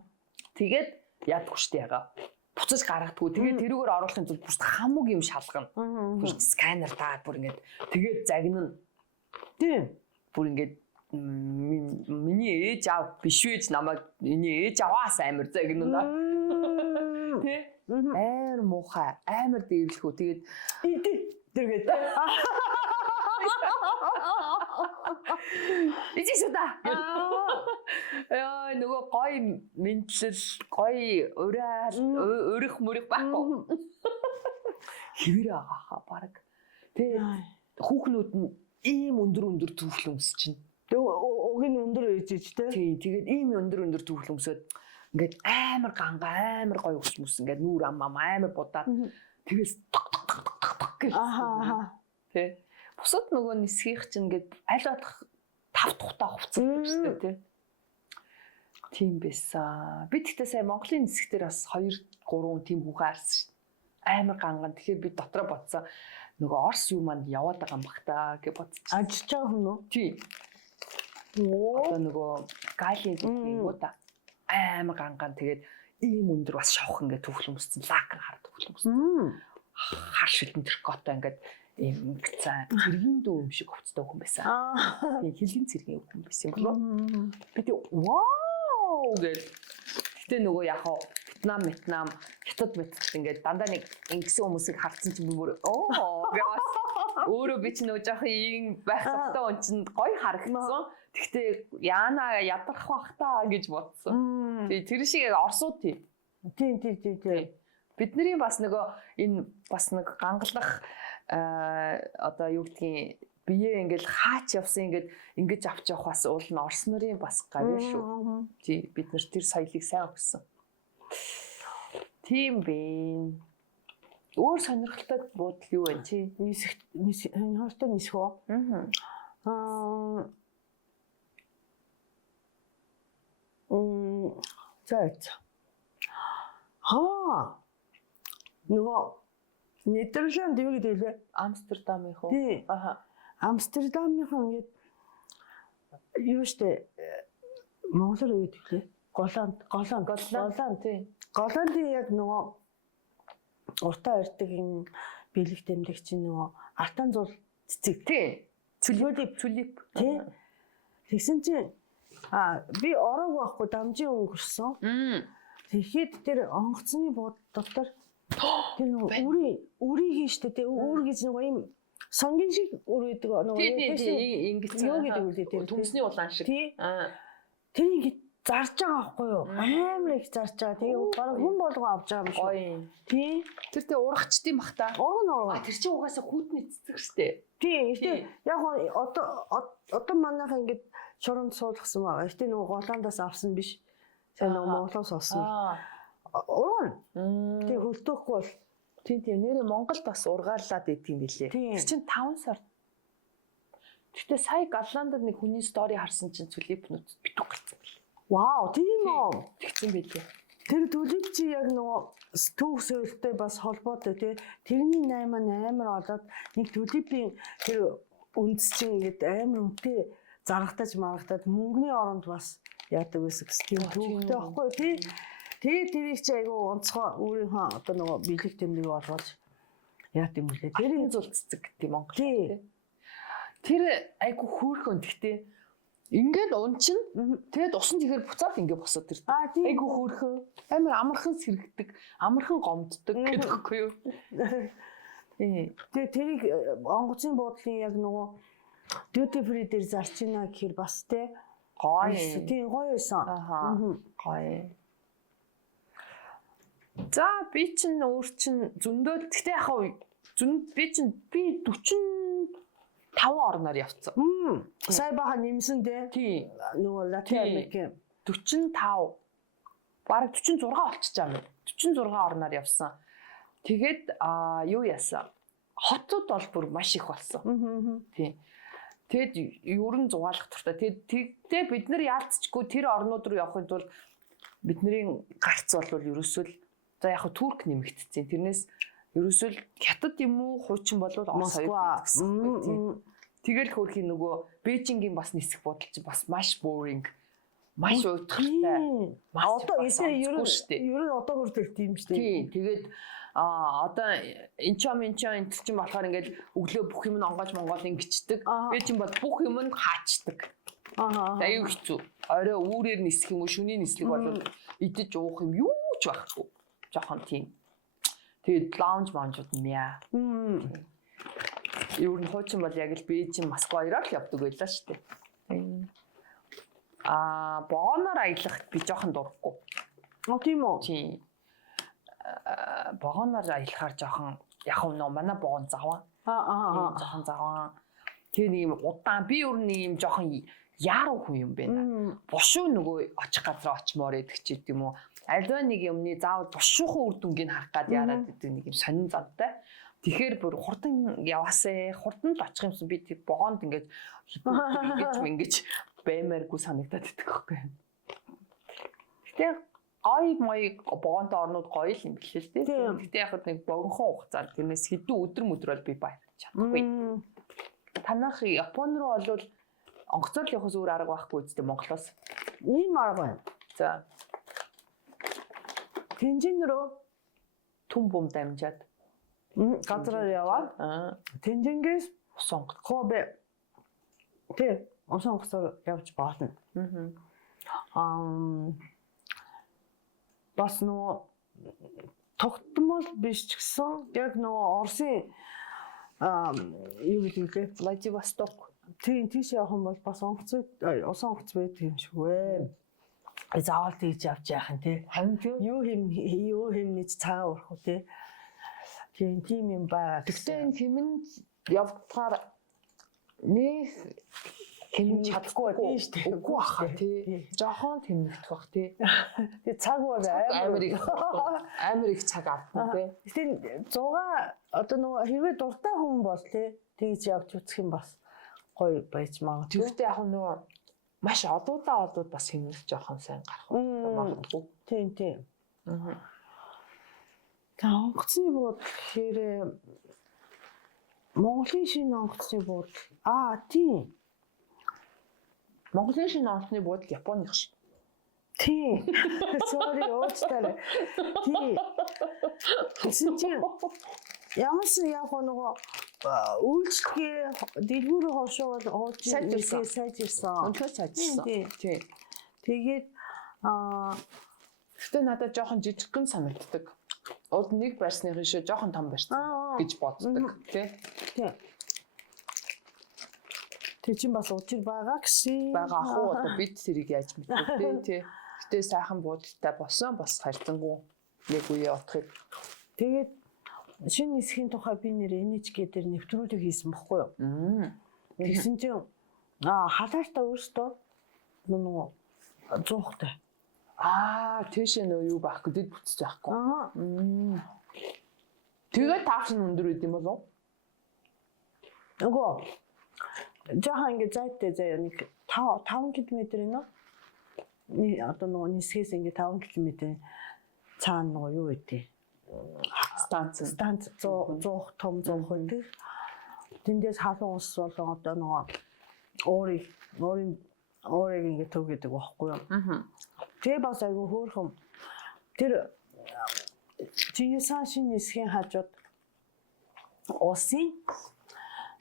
Тэгээд ядгүй штэ ягаа. Буцаж гаргадгүй. Тэгээд тэрүүгээр оруулахын тулд бүр хамаг юм шалгана. Бүр сканер таад бүр ингээд тэгээд загнана. Тийм. Бүр ингээд миний ээж аав биш вэж намайг миний ээж аваас амар загнана. Тэ? Амар муухай, амар дээрлэхүү. Тэгээд тэргээд Ичисуда. Яа нөгөө гой мэдл гой өрөх мөрөх байхгүй. Хэвэр агаахаа баг. Тэгээд хүүхнүүд нь ийм өндөр түүхэл өмсөж чинь. Уг нь өндөр ээжэж тэ. Тий, тэгээд ийм өндөр түүхэл өмсөд ингээд амар ганга амар гой өсмөс ингээд нүүр амар будаад тэгээс гэж. Тэ. Бусад нөгөө нисгийнх чинь ингээд аль болох 5 тухтаа хувцалдаг шүү дээ тий. Тийм байсан. Би тэгтээ сая Монголын нисгтэр бас 2-3 тийм хүүхэн харсан шүү дээ. Амар ганган. Тэгэхээр би дотроо бодсон нөгөө Орс юу манд яваад байгаа юм бах та гэж бодчих. Ажиллаж байгаа хүн үү? Тий. Одоо нөгөө Галийн юм уу та. Амар ганган. Тэгээд ийм өндөр бас шавх ингээд түүхэл өмссөн. Лакан хар түүхэл өмссөн. Хар шилэн тэркотой ингээд ийм цаа цэргийн дүү юм шиг хувцтай хүн байсан. Тийм хилэн цэргийн хүн байсан болов. Би тэг вау гэж. Гэтэ нөгөө яг Вьетнам, Хятад ингээд дандаа нэг ингэсэн хүмүүсийг харсан чинь би бүр гэж өөрөө би ч нөгөө жоох ийм байх хэрэгтэй он чинь гоё харагдсан. Тэгтээ яана ядрах бах та гэж бодсон. Тий тэр шиг орсууд тий. Тийм. Бидний бас нөгөө энэ бас нэг гангалах одоо юу гэдгийг бие ингээл хаач явсан ингэж авч явах бас уул нь Орос нарын бас гавь шүү. Тий бид нар тэр соёлыг сайн өгсөн. Тийм бэ. Өөр сонирхолтой бодол юу вэ чи? Нисхтэй нисхөө. Нөгөө Нидерланд юу гэдэг вэ? Амстердамын хөө. Тий. Амстердамынхан ингээд юу штэ Монголоор юу гэдэг вэ? Голланд тий. Голландын яг нөгөө уртаа ирдэг энэ бэлэг тэмдэгч нөгөө артан зул цэцэг тий. Чүлип тий. Тэгсэн чинь би ороог байхгүй дамжин өнгөрсөн. Тэгэхэд тэр онгоцны бууд дотор тэр нөгөө үрийг штэ тий. Үр гэж нөгөө юм сонгийн шиг үр гэдэг нөгөө ингэж юу гэдэг вэ тэр түнсний улаан шиг. Тий. Тэр ингэ зарж байгаа байхгүй юу? Амар их зарж байгаа. Тэгээ бараг хүн болгоо авч байгаа юм шиг. Тий. Тэр тэ урагчдсан бах та. Урган. Тэр чинь угаасаа хүүтний цэцэг штэ. Тий. Яг одоо манайх ингэж шоронд суулгасан байгаа. Гэтэ нөгөө Голландаас авсан биш. Сайн нөгөө Монголоос олсон. Урган. Тий хөлтөөхгүй бол тийм нэрээ Монголд бас ургаалаад идэв юм билээ. Тэр чинь 5 сар. Гэтэ сая Голландд нэг хүний стори харсан чинь Түлипнүүд битүү гарсан билээ. Вау, тийм үү? Тэгсэн байлээ. Тэр Түлип чи яг нөгөө төв сөөлтэй бас холбоотой тий. Тэрний 8 олоод нэг Түлипийн тэр үндэс чинь ингээд амар үнэтэй заргатаж маргатаад мөнгөний оронд бас яадаг байсан гэсэн тийм төвхтэй байхгүй тий. Тэгээд тэрийг чи айгу онцгой өөрийнхөө одоо нөгөө бэлэг тэмдэг болгож яат юм блэ. Тэрийн зул цэцэг гэдэг Монгол тий. Тэр айгу хөөрхөн гэхдээ ингээд унчин тэгээд усан тэгэхэр буцаад ингээд босоод ирдэг. Айгу хөөрхөн амар амархан сэргдэг, амархан гомддог гэдэг үгүй юу. Тэгээ тэрийг онгоцны буудлын яг нөгөө duty free дээр зарч ийна гэхээр бас те гоё. Тийм гоё байсан. Гоё. За би чинь өөр чинь зөндөө гэхдээ яг би 45 орноор явцсан. Сая баха нэмсэн те. Тий. Нөгөө Латин Америкийн 45 бараг 46 болчихж байгаа юм. 46 орноор явсан. Тэгээд юу яасан? Хотууд бол бүр маш их болсон. Тий. Тэгэд ер нь зугаалах туртай. Тэгээд бид нар яалтчгүй тэр орнууд руу явахын тулд бидний гарц бол ерөөсөө за яг Турк нэмэгдсэн. Тэрнээс ерөөсөө хятад юм уу хуучин болвол Орос хоёр гэсэн. Тэгэл хөрхийн нөгөө Бээжингийн бас нисэх бодол чинь бас маш boring. Маш уйтгартай. Одоо ер нь одоо хүртэл тийм шүү дээ. Тий. Тэгээд одоо энчом энэ чинь болохоор ингээл өглөө бүх юм нь онгоож монгол ингэчдэг. Бээжин бол бүх юм нь хаачдаг. Аюу хэцүү. Орой үүрээр нисэх юм уу, шөнийн нислэг бол идэж уух юм юу ч байхгүй. Жохон тийм. Тэгээд лаунж маунжууд нэ. Ер нь хуучин бол яг л Бээжин, Москва хоёроор л явдаг байлаа шүү дээ. Богоноор аялах би жоохон дурггүй. Тийм үү? Тийм. Богоноор аялахаар жоохон яг нөө манай богон заваа. Жоохон заваа. Тэр нэг юм удаан би өөр нэг юм жоохон яруу хүн юм байна. Бушуу нөгөө очих газар очимоор идэх ч гэдэг юм уу. Альва нэг юмны заавал бушуухан үр дүнгийг харах гад яраад идэг нэг юм сонин зантай. Тэгэхээр бүр хурдан яваасаа хурдан л очих юмсан би тэр богонд ингэж ингэж баймааргүй санагдаад идэх байхгүй. Гэтэ ой мой богонтой орнууд гоё л юм билээ л дээ. Гэтэ яг нэг богинохон хугацаанд тэрнээс хэдэн өдөр бол би баярч чадахгүй. Танах Япон руу бол онгоцоор л явахаас өөр арга байхгүй үстэй Монголоос. Ийм арга байна. За. Тэнжин рүү Түн бум дамжаад газраар яваад Тэнжингээс сонгох. Кобе. Тэ онгоцоор явж болно. Бас нөгөө тогтмол биш ч гэсэн яг нөгөө Оросын юу гэдэг вэ? Владивосток. Тийм тийш явах юм бол бас усан онгоц байдаг юм шиг вэ. Заавал тийж явж яах юм те. Юу хэмнэж цагаан урах уу те. Тийм юм ба. Гэхдээ энэ хэмэнд явдгаар нэг хэмж чадахгүй тийм шүү дээ. Үгүй баха тий. Жохон тэмнэгдэх бах тий. Тэгээ цаг бол амар их цаг авах тий. Тэгээ 6 одоо нөгөө хэрвээ дуртай хүн бол тий тэгж явж үзэх юм бас гоё байж магадгүй. Тэгвэл яг нөгөө маш одуудаа бас хэмнэх жохон сайн гарах магадгүй. Тийм. За онгоцны бууд гэхээр Монголын шинэ онгоцны бууд тийм. Монголын шинэ онгоцны бууд Японых шүү. Тийм. Sorry уучлаарай. Тийм. Тэгсэн ямарсан яг нөгөө үйлчлэгээ дэлгүүрийн хошуу бол ууж сайжирсан. Өнөхөр сайжирсан. Тийм. Тэгээд гэтээ надад жоохон жижигхэн санагддаг. Уд нэг барьсныхын шиг жоохон том барьсан гэж боддог тий. Тэг чинь бас учир байгаа гэсэн. Байгаа хуу одоо бид тэрийг яаж мэдвэ тий. Гэтээ сайхан буудалтай болсон бас харьцангуй нэг үе утгыг. Тэгээд шинэ нисхийн тухай би нэр NHK дээр нэвтрүүлэг хийсэн бохгүй юу? Тэгсэн чинь халаалтаа өөртөө нөгөө зуухтай. Тийш нөө юу байхгүй дэд бүтэж байхгүй. Тэгээд таавшин өндөр үт юм болов? Нөгөө жаахан ингэ зайтай заяа нэг 5 км нэ. Одоо нөгөө нисгээс ингэ 5 км цаана нөгөө юу гэдэг? Станц 100 том 100 байдаг. Тэндээс халуун ус болон одоо нөгөө уурыг ингэ төгөөдөг байхгүй юу? Тэгээ бас айгүй хөөрхөн. Тэр Чингисхан шинэ нисхийн хажууд усын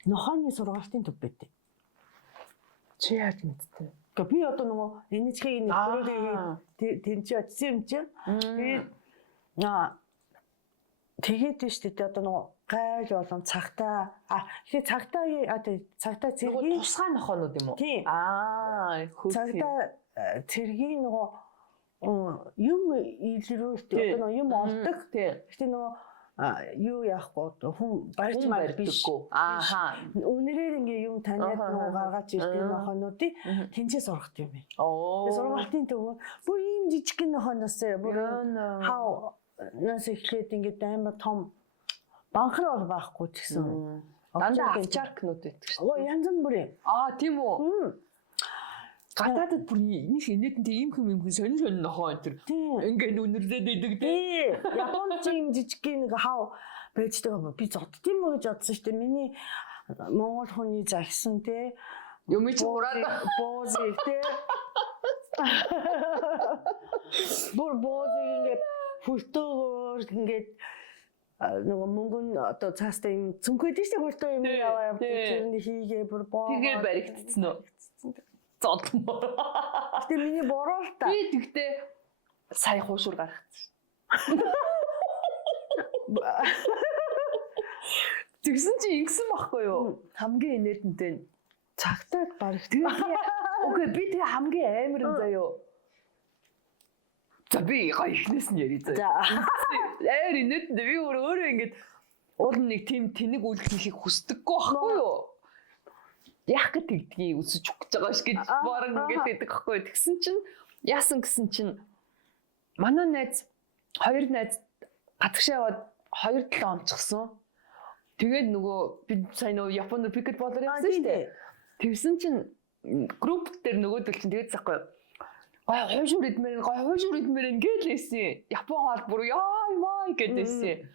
нохооны сургалтын төв байдэ. Чи яаж мэдтээ? Гэхдээ би одоо нөгөө NHK-ийн нэвтрүүлгийг тэнцээ очсон юм чинь. Тэгээд тэгээд нь шүү дээ одоо нөгөө гайл болон цагтаа тэгэхээр цагтаа цэргийн тусгай нохоонууд юм уу? Тийм. Цагтаа цэргийн нөгөө юм илрүүлт одоо нөгөө юм олдог. Гэхдээ нөгөө юу яахгүй хүн барьж бишгүй. Үнэрээр ингээ юм таниад нөгөө гаргаж ирдэг нохоонуудыг тэнцээ сургах юм байна. Тэгээ сургалтын төвөө бүр ийм жижиг нохооноос бүр хав нас эхлээд ингээ амар том банхар бол байхгүй ч гэсэн. Дандаа авчаркнууд байдаг шүү. Янз бүрийн. Тийм үү. Гадаадд бүр нэг инээдэнтэй ийм юм сонин нохоо энэ. Ингээд үнэрлээд идэг тий. Японд ийм жижиг нэг хав байждаг би зоддtiin мө гэж бодсон шүү дээ. Миний монгол хүний загсан тий. Юм чи ураад боози тий. Боози ингээд хүртөөр ингээд нөгөө мөнгөн одоо цаастаа юм цүнхээд штэ хүртөө юм яваа тэрний хийгээ бүр боо. Тэгээ баригдцсан уу? Зодмор. Гэтэ миний буруу л та. Би тэгтээ сая хуушур гаргацсан. Тэгсэн чи ингэсэн байхгүй юу? Хамгийн инээдэнтэй цагтаа барих. Окей, би тэгээ хамгийн амар юм заяа. За би ихнээс нь ярий заяа. Амар инээдэнтэй би өөрөө ингэж уул нэг тийм тэнэг үйлдэл хийхийг хүсдэггүй байхгүй юу? Яах гэдгийг үсэж өгч байгаа ш гэж борон ингэж байдаг байхгүй. Тэгсэн чинь яасан гэсэн чинь манай найз хоёр найз гадагшаа яваад 2-7 онцгсон. Тэгээд нөгөө би сайн нөгөө Японд пикетболоор явсан шүү дээ. Тэгсэн чинь групп дээр нөгөөдөл чинь тэгээд захгүй. Хойшуур идмээр ингээд лээсэн. Япон хоол бүр яа гэдээсэн.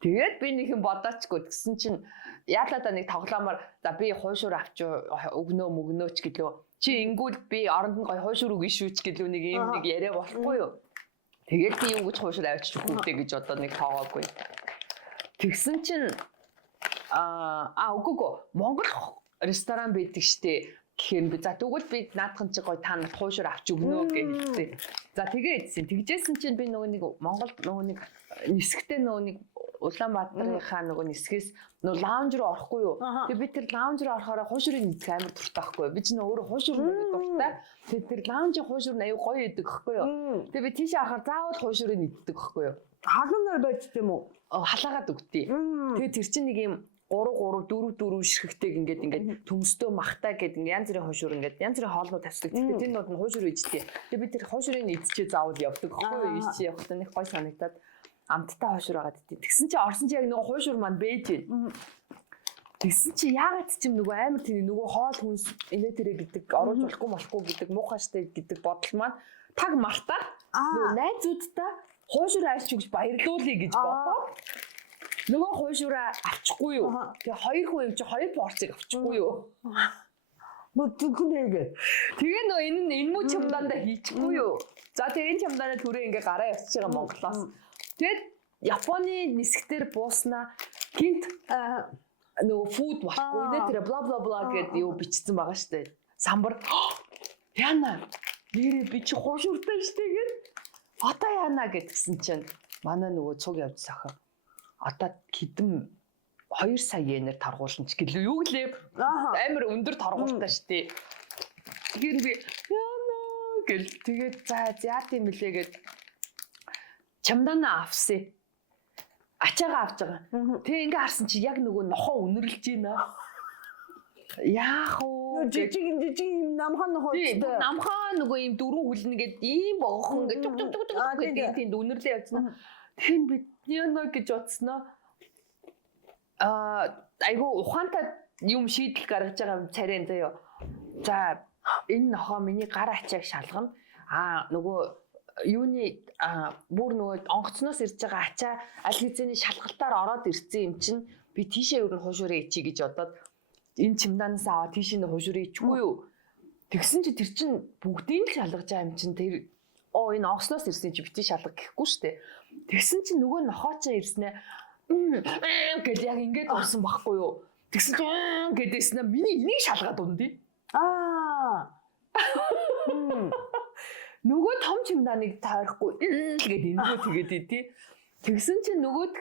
Тэгээд би нэг юм бодоочгүй тэгсэн чинь яалаа нэг тоглоомоор за би хойшуур авч өгнөөч гэлөө. Чи ингүүл би оронд нь гой хойшуур өгнө шүүч гэлөө нэг юм нэг яриа болохгүй юу. Тэгээд би юу гэж хойшуур авчиж өгөхтэй гэж одоо нэг тоогоогүй. Тэгсэн чинь үгүй Монгол ресторан байдаг штэ. Гэхээр би за тэгвэл би наадхан чи гой та нарт хойшуур авч өгнө гэхэлсэн. За тэгээдсэн. Тэгжсэн чинь би нөгөө нэг Монголд нөгөө нэг нисгтэй нөгөө нэг Улаанбаатарынхаа нөгөө нисгээс нөгөө лаунж руу орохгүй юу. Тэгээ би тэр лаунж руу орохоор хуушрын нисэх амар дуртай байхгүй. Би ч нөгөө хуушрын нисэх дуртай. Тэгээ тэр лаунжийн хуушрын аюу гоё идэг байхгүй юу. Тэгээ би тийшээ орохоор заавал хуушрын нисдэг байхгүй юу. Халуунаар байж тийм үү? Халаагаад өгдөө. Тэгээ тэр чинь нэг юм 3 ширхэгтэйг ингээд төмстөө махтаа гэдэг янз бүрийн хуушур ингээд янз бүрийн хоолнууд тавьдаг. Тэгэхээр тэр нууд нь хуушур ижтэй. Тэгээ би тэр хуушрын идчихээ заавал явдаг байхгүй юу? Ичээ явахдаа нэг гой санагдаад амттай хуушур агаад идэв. Тэгсэн чи орсон чи яг нөгөө хуушур маань бэж байна. Тэгсэн чи яагаад ч юм нөгөө амар тийм нөгөө хоол хүнс инээ тэрэ гэдэг оруулж болохгүй гэдэг муухайштай гэдэг бодол маань таг мартаад нөгөө найзуудтай хуушур айлч гэж баярлуулъя гэж бодоод нөгөө хуушураа авчихгүй юу. Тэгээ хоёр хүн юм чи хоёр порцыг авчихгүй юу. Мөтгөнэгээ. Тэгээ нөө энэ муу чамдаандаа хийчихгүй юу. За тэгээ энэ чамдааны түрээ ингээ гараа явчихж байгаа Монголоос. Тэгээд Японы нисгтэр бууснаа гинт нөгөө фуд болохгүй нэ тэр бла бла бла гэдэг юу бичсэн байгаа штэ. Самбар яана нэрээ би чи хуушуртай штэ гэд фото яана гэдгсэн чинь манай нөгөө цуг явж сахаа. Одоо хэдэн 2 сая йенээр таргуулна ч гэлээ юу гэлээ амар өндөр таргуултай штэ. Тэгэхээр би яана гэл тэгээд за яа тийм билээ гэд чамдаана авсан. Ачаага авч байгаа. Тэгээ ингээ харсан чи яг нөгөө нохоо үнэрлж байна. Яах вэ? Жижиг юм намхан нохоотой. Намхан нөгөө юм дөрөв хүлнэгээд ийм богохон ингээ тук гэдэг тийм үнэрлээ явцсан. Тэгэхээр би яана гэж бодсноо. Айгу ухаантай юм шийдэл гаргаж байгаа царай заяа. За энэ нохоо миний гар ачааг шалгана. Нөгөө юуны бүр нөгөө онгоцноос ирж байгаа ачаа аль хэзээний шалгалтаар ороод ирсэн юм чинь би тийшээ өөр нь хуушураа ичий гэж бодоод энэ чимдаанаас аваад тийшээ нь хуушураа ичгүй юу. Тэгсэн чи тэр чин бүгдийг л шалгаж байгаа юм чин тэр энэ онгоцноос ирсэн чи бити шалгах гэхгүй штэ. Тэгсэн чи нөгөө нохоо чинь ирснэ гэж яг ингэж урсан байхгүй юу. Тэгсэн чи гэдээснэ миний энийг шалгаад ундий. Нөгөө том чимдааныг тойрохгүй л гээд энэгүй тэгээд тий. Тэгсэн чинь нөгөөд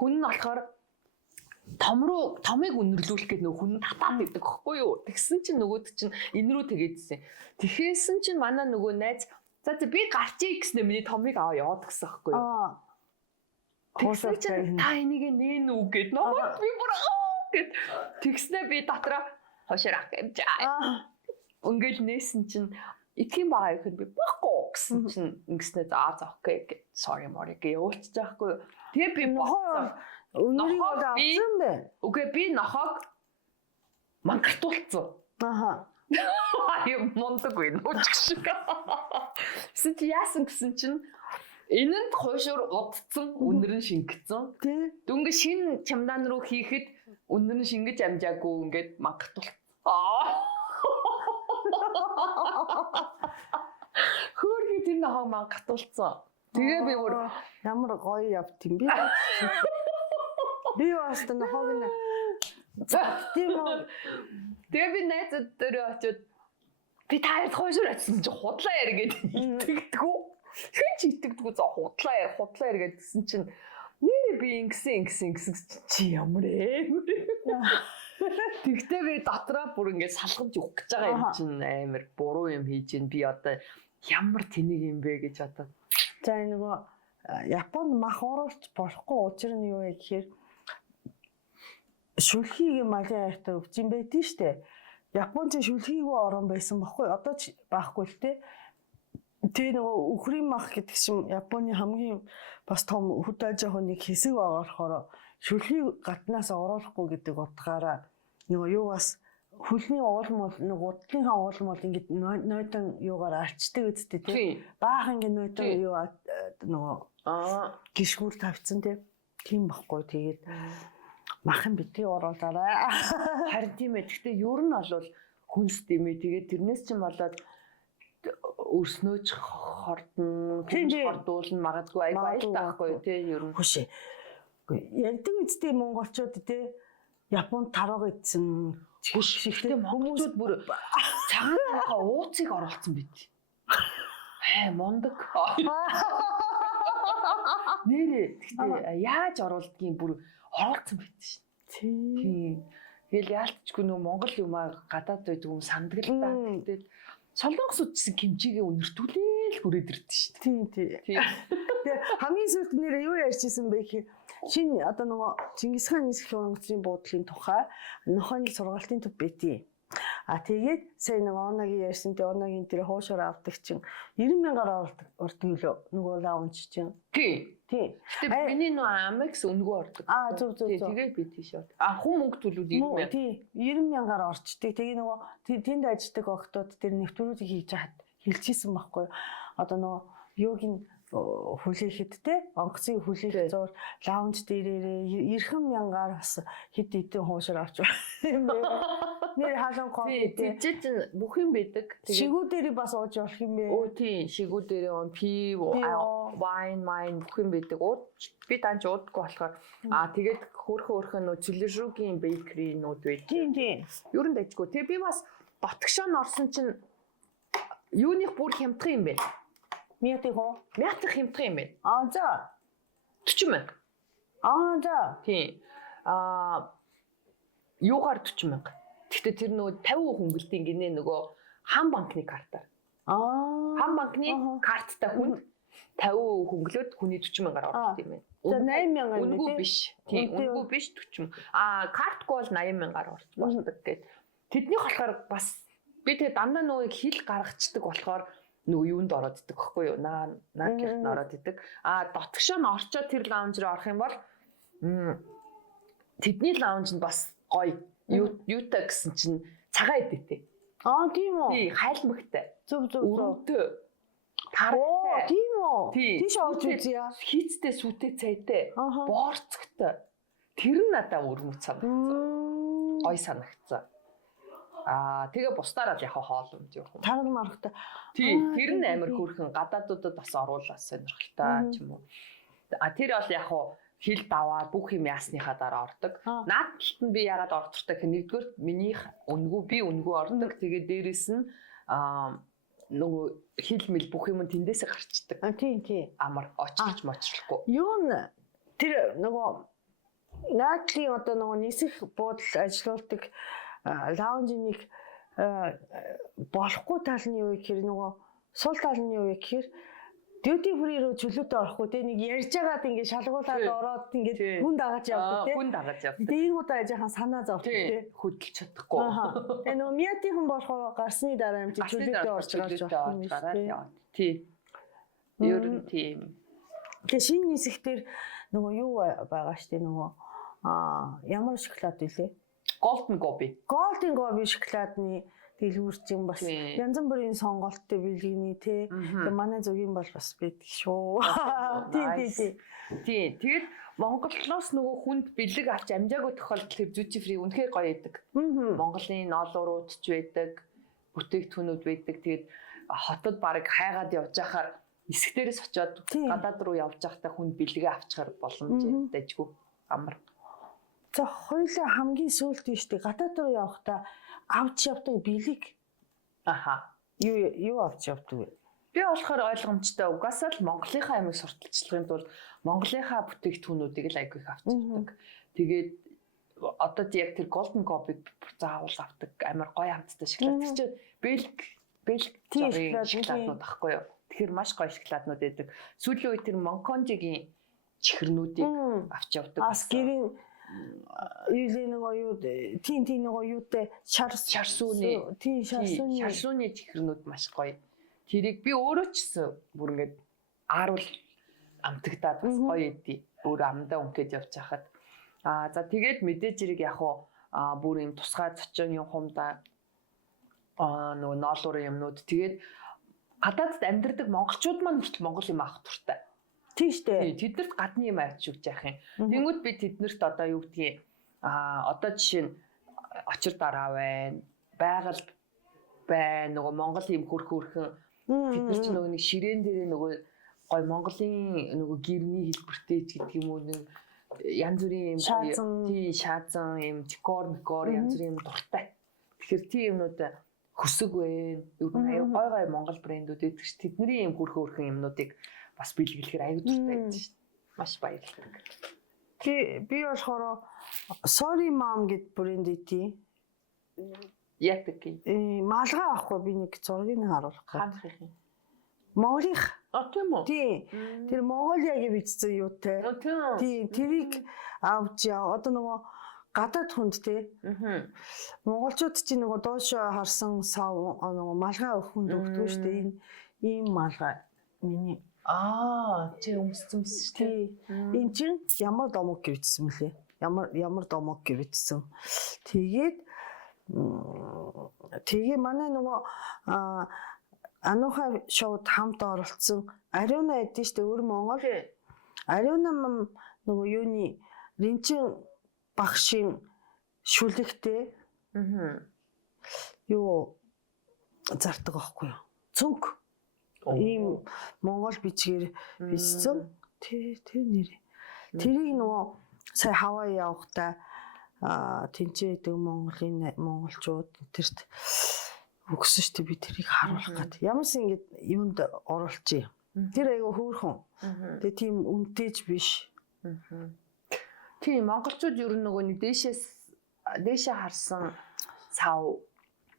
хүн нь болохоор томыг үнэрлүүлэх гэдэг нөгөө хүн татаад идэг байхгүй юу? Тэгсэн чинь нөгөөд чинь энэ рүү тэгээдсэн. Тэхээсэн чинь манай нөгөө найз за би гарчий гэснээр миний томыг аваа яваад гэсэн байхгүй юу? Тэгсэн чинь та энийг нээн үү гэд намайг би бүр гэд тэгснээр би дотроо хоширах гэж. Ингээл нээсэн чинь итгэн байгаа юм би баггүй гэсэн чинь ингэснээр за окей гэд sorry морь гээ уулзчих байхгүй юу? Тэгээ би боцсон. Өнөрийг бол авсан бэ? Үгүй би нохог мангартуулсан. Аюу монтгүй нууч шиг. Сэж яасан гэсэн чинь энэнд хойшоор удцсан өнөр нь шингэцэн. Дүнгээ шин чамдан руу хийхэд өнөр нь шингэж амжаагүй ингээд мангартуулсан. Хөргий тэр нохог мангартуулсан. Тэгээ би өөр ямар гоё явт юм би. Би бас тэ нохог нь тийм үү. Тэгээ би найзад дээр очиод би таард хойшоор очсон чи худлаа яригээд итгэдэггүй. Хэн ч итгэдэггүй за худлаа яригээд гэсэн чинь нэр би ингэсэн чи ямар Тэгтээ би дотроо бүр ингээд салгаж өгөх гэж байгаа юм чинь амар буруу юм хийж гин би одоо ямар тэнийг юм бэ гэж одоо. За нөгөө Японд мах ууралж болохгүй учир нь юу вэ гэхээр шүлхийг малын айхтар өвчин байдэн штэ. Японч шүлхийгөө орон байсан баггүй. Одоо ч байхгүй л те. Тэгээ нөгөө үхрийн мах гэдэг чинь Японы хамгийн бас том хөт аж ахуйн нэг хэсэг байгаарахоор шүлхийг гаднаас оруулахгүй гэдэг утгаараа нөгөө юу бас хөлний уулмал нэг удлынхаа уулмал ингэж нойтон юугаар арчдаг үсттэй тий. Баах ингэ нойтон юу нөгөө гişгүүр тавьсан тий. Тийм баггүй тэгээд махан битгий оруулаарай. Харин тийм ээ. Гэхдээ ер нь бол хүнс тийм ээ. Тэгээд тэрнээс чинь болоод өрснөөж хордно, хордуулна магадгүй аягүй таахгүй тий ер нь. Хүшээ. Яндаг үстэй монголчууд тий Японд тарууга идсэн шигтэй хүмүүсд бүр цагаан ууцыг оруулсан байт. Мондог. Нэрээ гэхдээ яаж оруулдгийг бүр оруулсан байт шин. Тийм. Тэгэл яалтчгүй нөө Монгол юмаа гадаад байдаг юм сандгалдаа. Тэгэл солонгосууд гэсэн кимчигээ үнэртүүлээл хүрээд ирдэ шин. Тийм. Тэгээ хамгийн сүүлд нэрээ юу ярьжсэн бэ гэхээр шинэ одоо нөгөө Чингис хаан нисэх онгоцны буудлын тухай нохойны сургалтын төв битий. Тэгээд сая нэг оногийн ярьсантэй оногийн тэр хоошоор авдаг чинь 90,000-аар ордог юу нөгөө лаунч чинь. Тийм. Гэтэ миний нөө Amex өнгөө ордог. Зөв. Тэгээд би тийш ордог. Хүн мөнгө төлүүд 90,000. Тийм. 90,000-аар орчдөг. Тэгээ нөгөө тэнд ажилладаг охтууд тэр нэвтрүүлгийг хийж хаад хэлчихсэн байхгүй. Одоо нөгөө юугийн хүлээхэд те онгоцыг хүлээх зур лаунж дээрээ 90,000-аар бас хэд хэдэн хуушаар авч юм бэ. Нэр халуун кофе те. Жижиг бүх юм байдаг. Шигүү дээр бас ууж болох юм бэ. Тийм, шигүү дээр он пив, wine, бүх юм байдаг. Би данч уудаггүй болохоор тэгээд хөөхөн нөө цэлэршүүгийн бейкери нүүд байдаг. Тийм. Ер нь дайггүй. Тэгээ би бас ботгшон орсон чинь юуных бүр хямдхан юм бэ? Мятих хямдхан юм бэ? За. 40,000. За. Тийм. Юугаар 40,000. Гэхдээ тэр нөгөө 50% хөнгөлтийн гинэ нөгөө хам банкны картаар. Хам банкны карттай хүнд 50% хөнгөлөөд хүний 40,000-аар ордог юм байна. За 80,000 үнгүй биш. Тийм, үнгүй биш 40,000. Картгүй бол 80,000-аар орж болдог гэдэг. Тэднийх болохоор бас би тэгээ дандаа нөгөө хил гаргацдаг болохоор нөгөө юунд ороод идэг гэхгүй юу? Наагт ороод идэг. Дотгошоо нь орчоод тэр лаунж руу орох юм бол тэдний лаунж нь бас гоё. Юутай гэсэн чинь цагаан эдэтэй. Тийм үү? Тий, хайлмагтай. Зөв. Өрөвтэй. Тартай. Тийм үү? Тийш орж үзье. Хийцтэй сүтэй цайтай. Боорцогтой. Тэр нь надаа өрмөц санагдсан. Гоё санагдсан. Тэгээ бусдаараа яг хооломж явах. Тараг маргатай. Тий, тэр нь амар хөөрхөн гадаадуудад бас оруулаад сонирхолтой ч юм уу. Тэр бол яг хил даваад бүх юм яасныхаа дараа ордог. Наад талд нь би ягаад ордортой гэх нэгдүгээр минийх өнгөө би өнгөө ордог. Тэгээ дээрэс нь нөгөө хил мэл бүх юм тэндээсээ гарчдаг. Тийм. Амар очрч мочрлохгүй. Юу н тэр нөгөө Наадлийн одоо нөгөө нисэх буудал ажилуулдаг лаунжийг болохгүй тал нь юу гэхээр нөгөө сул тал нь юу гэхээр duty free руу чөлөөтэй орохгүй те нэг ярьж байгаад ингээ шалгуулаад ороод ингээ хүн дагаж явдаг те. Хүн дагаж явдаг. Тэгээд удаа яжхан санаа зовдөг те. Хөдөлж чадахгүй. Тэгээ нөгөө миятийнхан болохоор гарсны дараа юм чи чөлөөтэй орж байгаа. Тий. Ер нь тийм. Тэгээ шинэ нисэхтэр нөгөө юу байгаа штэ нөгөө ямар шоколад вэ? Golden Gobi. Golden Gobi шоколадны дэлгүүрч юм бас янз бүрийн сонголттой бэлгэний те. Тэгээ манай зүгийн бол бас байдаг шүү. Тий. Тэгээд Монголоос нөгөө хүнд бэлэг авч амжаагүй тохиолдолд тэр duty free үнэхээр гоё байдаг. Монголын ноолуурууд ч байдаг, бүтээгдэхүүнүүд байдаг. Тэгээд хотод баг хайгаад явж байхаар эсэг дээрээс очиод гадаад руу явж байхдаа хүнд бэлгээ авчихар боломж дэжгүй амар. За хоёулаа хамгийн сүүлд нь штэ гадаад руу явахдаа авч явдаг бэлэг. Юу авч явдаг вэ? Би болохоор ойлгомжтой угаасаа л Монголынхаа амиг сурталчилгын тулд Монголынхаа бүтээгдэхүүнүүдийг л айгүй их авч явдаг. Тэгээд одоо яг тэр Golden Gobi заавал авдаг амар гоё хамттай шоколад чинь Бэлг шоколаднууд ахгүй юу? Тэгэхээр маш гоё шоколаднууд байдаг. Сүүлийн үед тэр Монконжигийн чихэрнүүдийг авч явдаг. Бас гэрийн нөгөө юу тийм нөгөө юутай шарсууны чихэрнүүд маш гоё. Тэрийг би өөрөө ч гэсэн бүр ингээд ааруул амтагдаад бас гоё идэв. Өөр амдаа өнгөд явж хахад. За тэгээд мэдээж хэрэг яг уу бүр юм тусгай цочин юм хумдаа нөгөө ноолуурын юмнууд. Тэгээд гадаадд амьдардаг монголчууд маань хүртэл монгол юм авах туртай. Тийм штэ. Тэднэрт гадны юм авч өгч яах юм. Тэнгүүд би тэднэрт одоо юу гэдгийг одоо жишээ нь очир дараа байна. Байгаль байна. Нөгөө монгол юм хөрхөн тэднэр чинь нөгөө нэг ширээн дээрээ нөгөө гой монголын нөгөө гэрний хэлбэртэй ч гэдэг юм уу нэг янз бүрийн юм тий шаазан юм декор янз бүрийн юм дуртай. Тэгэхээр тийм юмнууд хөсөг вэ. Ер нь аюу гой гой монгол брэндүүд гэдэг чинь тэдний юм хөрхөн юмнуудыг бас бэлгэлэхээр аюу дуртай байдаг шүү дээ. Маш баярлалаа. Би болохоор Sorry Mom гэд брэнд ити. Яадаг юм. Малгай авахгүй би нэг зургийг харуулах. Хаанх юм? Монголынх. Тийм үү? Тий. Тэр Монголиагийн бичсэн юутай. Тий, тэрийг авч яа. Одоо нөгөө гадаад хүнд тий. Монголчууд чинь нөгөө доошоо харсан сав нөгөө малгай өхөнд өгдөг шүү дээ. Ийм малгай. Миний чи өмссөн шүү дээ. Энэ чинь ямар домог гэвчсэн мөлий. Ямар домог гэвчсэн. Тэгээ манай нөгөө Ануха шоуд хамт оролцсон Ариуна эдэн штэ өөр Монгол. Ариуна нөгөө юуны Ринчин багшийн шүлэгтэй. Юу зардаг байхгүй юу? Цүнх. Ийм Монгол бичгээр бичсэн. Тэр нэр. Тэрийг нөгөө сая Хавай явахдаа тэнцээдэг монголчууд тэрт өгсөн шүү дээ би тэрийг харуулах гэдэг. Ямарс ингэж юунд оруулчих. Тэр айгаа хөөрхөн. Тэгээ тийм үнэтэйч биш. Тийм монголчууд ер нь нөгөө нэг дээшээ харсан сав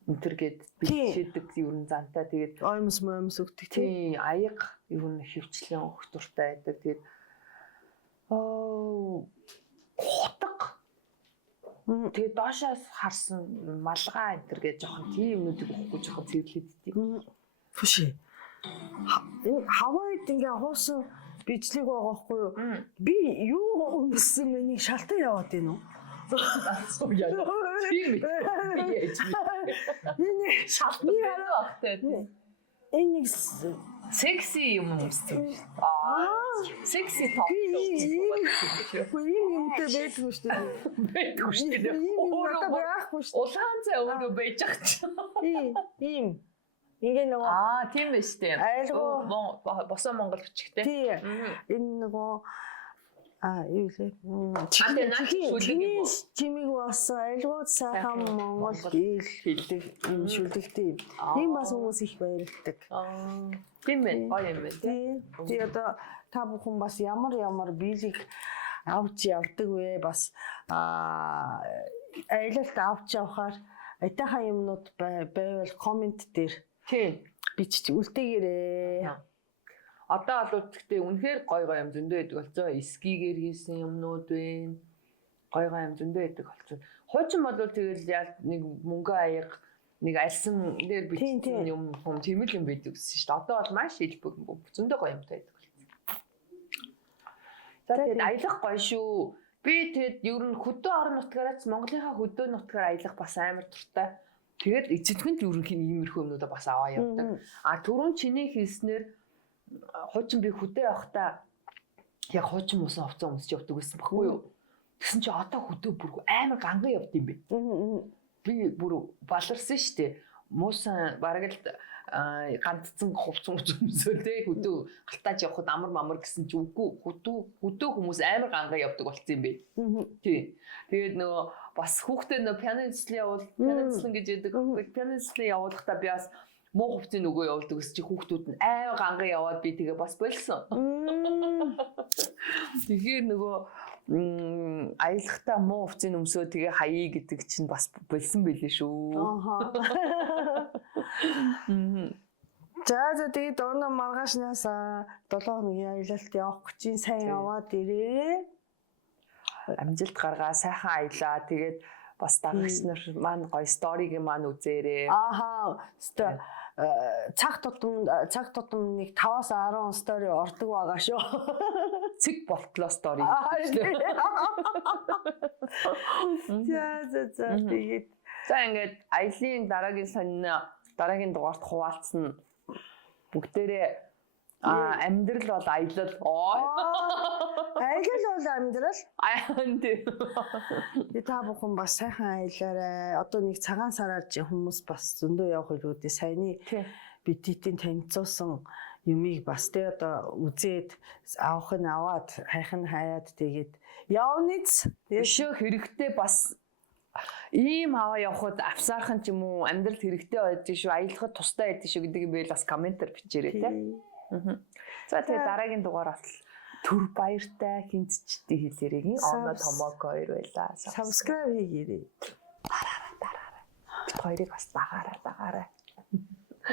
өнтер гээд бичээдэг ер нь зантай. Тэгээд оймс өгдөг тийм аяг ер нь хөвчлэн өгөх дуртай байдаг. Тэгээд хутга. Тэгээд доошоос харсан малгай энтер гэж жоохон тийм юмнуудыг өгөхгүй жоохон цэвэрлэддэг. Фүши. Энэ Хавайд ингээ хуусан бичлэг байгаа хгүй юу? Би юу өмссөн мэнийг шалтан яваад байна уу? Тийм ээ. Энэ шалтан явахтай. Энэ секси юм өмссөн. Секси топ. Ийм юмтай байдгүй шүү дээ. Байдгүй шүү дээ. Өөрөө байхгүй шүү. Улаан цай өөрөө байж байгаа ч. Ийм. Ингээ нөгөө тийм биш дээ. Айлгуу босоо монгол бичгтэй. Тийм. Энэ нөгөө юу лээ. Чимиг босоо айлгууд сайхан монгол хэлдэг юм шүлэгтэй. Ийм бас хүмүүс их баярлдаг. Тийм ээ. Гоё юм байна. Тийм одоо та бүхэн бас ямар биелэг авч явдаг вэ? Бас аялалд авч явахаар айтайхан юмнууд байвал комент дээр тий бичиж үлдээгээрээ. Одоо бол гэхдээ үнэхээр гой юм зөндөө байдаг болсон. Скигээр хийсэн юмнууд вэ. Гой юм зөндөө байдаг болсон. Хуучин бол тэгэл яг нэг мөнгө аяга нэг альсан дээр бичсэн юм тийм л юм байдаг гэсэн шүү дээ. Одоо бол маш илбэг зөндөө гоё юмтай байдаг болсон. За тэгээд аялах гоё шүү. Би тэгээд ер нь хөдөө орон нутгаараас Монголынхаа хөдөө нутгаар аялах бас амар дуртай. Тэгээд эцэдхэнд ерөнхийн иймэрхүү юмнуудаа бас аваа явдаг. Түрүүн чиний хэлснээр хуучин би хөдөө явахдаа яг хуучин мусан овцоо өмсч явдаг гэсэн баггүй юу? Тэгсэн чи одоо хөдөө бүр амар ганган явд юм бэ. Би бүр баларсан штэ. Муусан бараг л ганцхан хувцсан өмсөөл тэ хөдөө галтааж явхад амар мамар гэсэн чи үгүй хөдөө хүмүүс амар ганган явдаг болсон юм бэ. Тий. Тэгээд нөгөө бас хүүхдээ нөгөө пианицлын гэж яддаг. Пианицлын явуулахдаа би бас муу хувцсыг нөгөө явуулдаг гэсэн чи хүүхдүүд нь амар ганган яваад би тэгээ бас болсон. Тэгэхээр нөгөө аялахдаа муу хувцсыг өмсөө тэгээ хаяа гэдэг чинь бас болсон байлээ шүү. За тэгээд өнөө маргаашнаас 7 хоногийн аялалд явах гэж сайн яваад ирээ. Амжилт гаргаа, сайхан аялаа. Тэгээд бас дагагч нар маань гоё сториг маань үзээрээ. Цаг тутам нэг 5-аас 10 стори ордог байгаа шүү. Цэг болтлоо стори. За тэгээд ингээд аялын дараагийн дугаарт хуваалцсан бүгдээрээ амьдрал бол аялал. Аялал бол амьдрал. Тий. Та бүхэн бас сайхан аялаарай. Одоо нэг цагаан сараар хүмүүс бас зөндөө явах илүүдээ саяны бидтийн танилцуулсан юмыг бас тэ одоо үзээд авах нь аваад хайх нь хаяад тэгээд явниц. Өшөө хэрэгтэй бас ийм аваа явхад авсаархан ч юм уу амьдрал хэрэгтэй байдаг шүү, аялахад тустай байдаг шүү гэдэг юм байл бас комментээр бичээрэй те. За тэгээ дараагийн дугаар бол түр баяртай хинцчтэй хэлээрээ оноо томоог хоёр байла. Subscribe хийгээрэй. Дараарай. Бид хоёрыг бас дагаарай.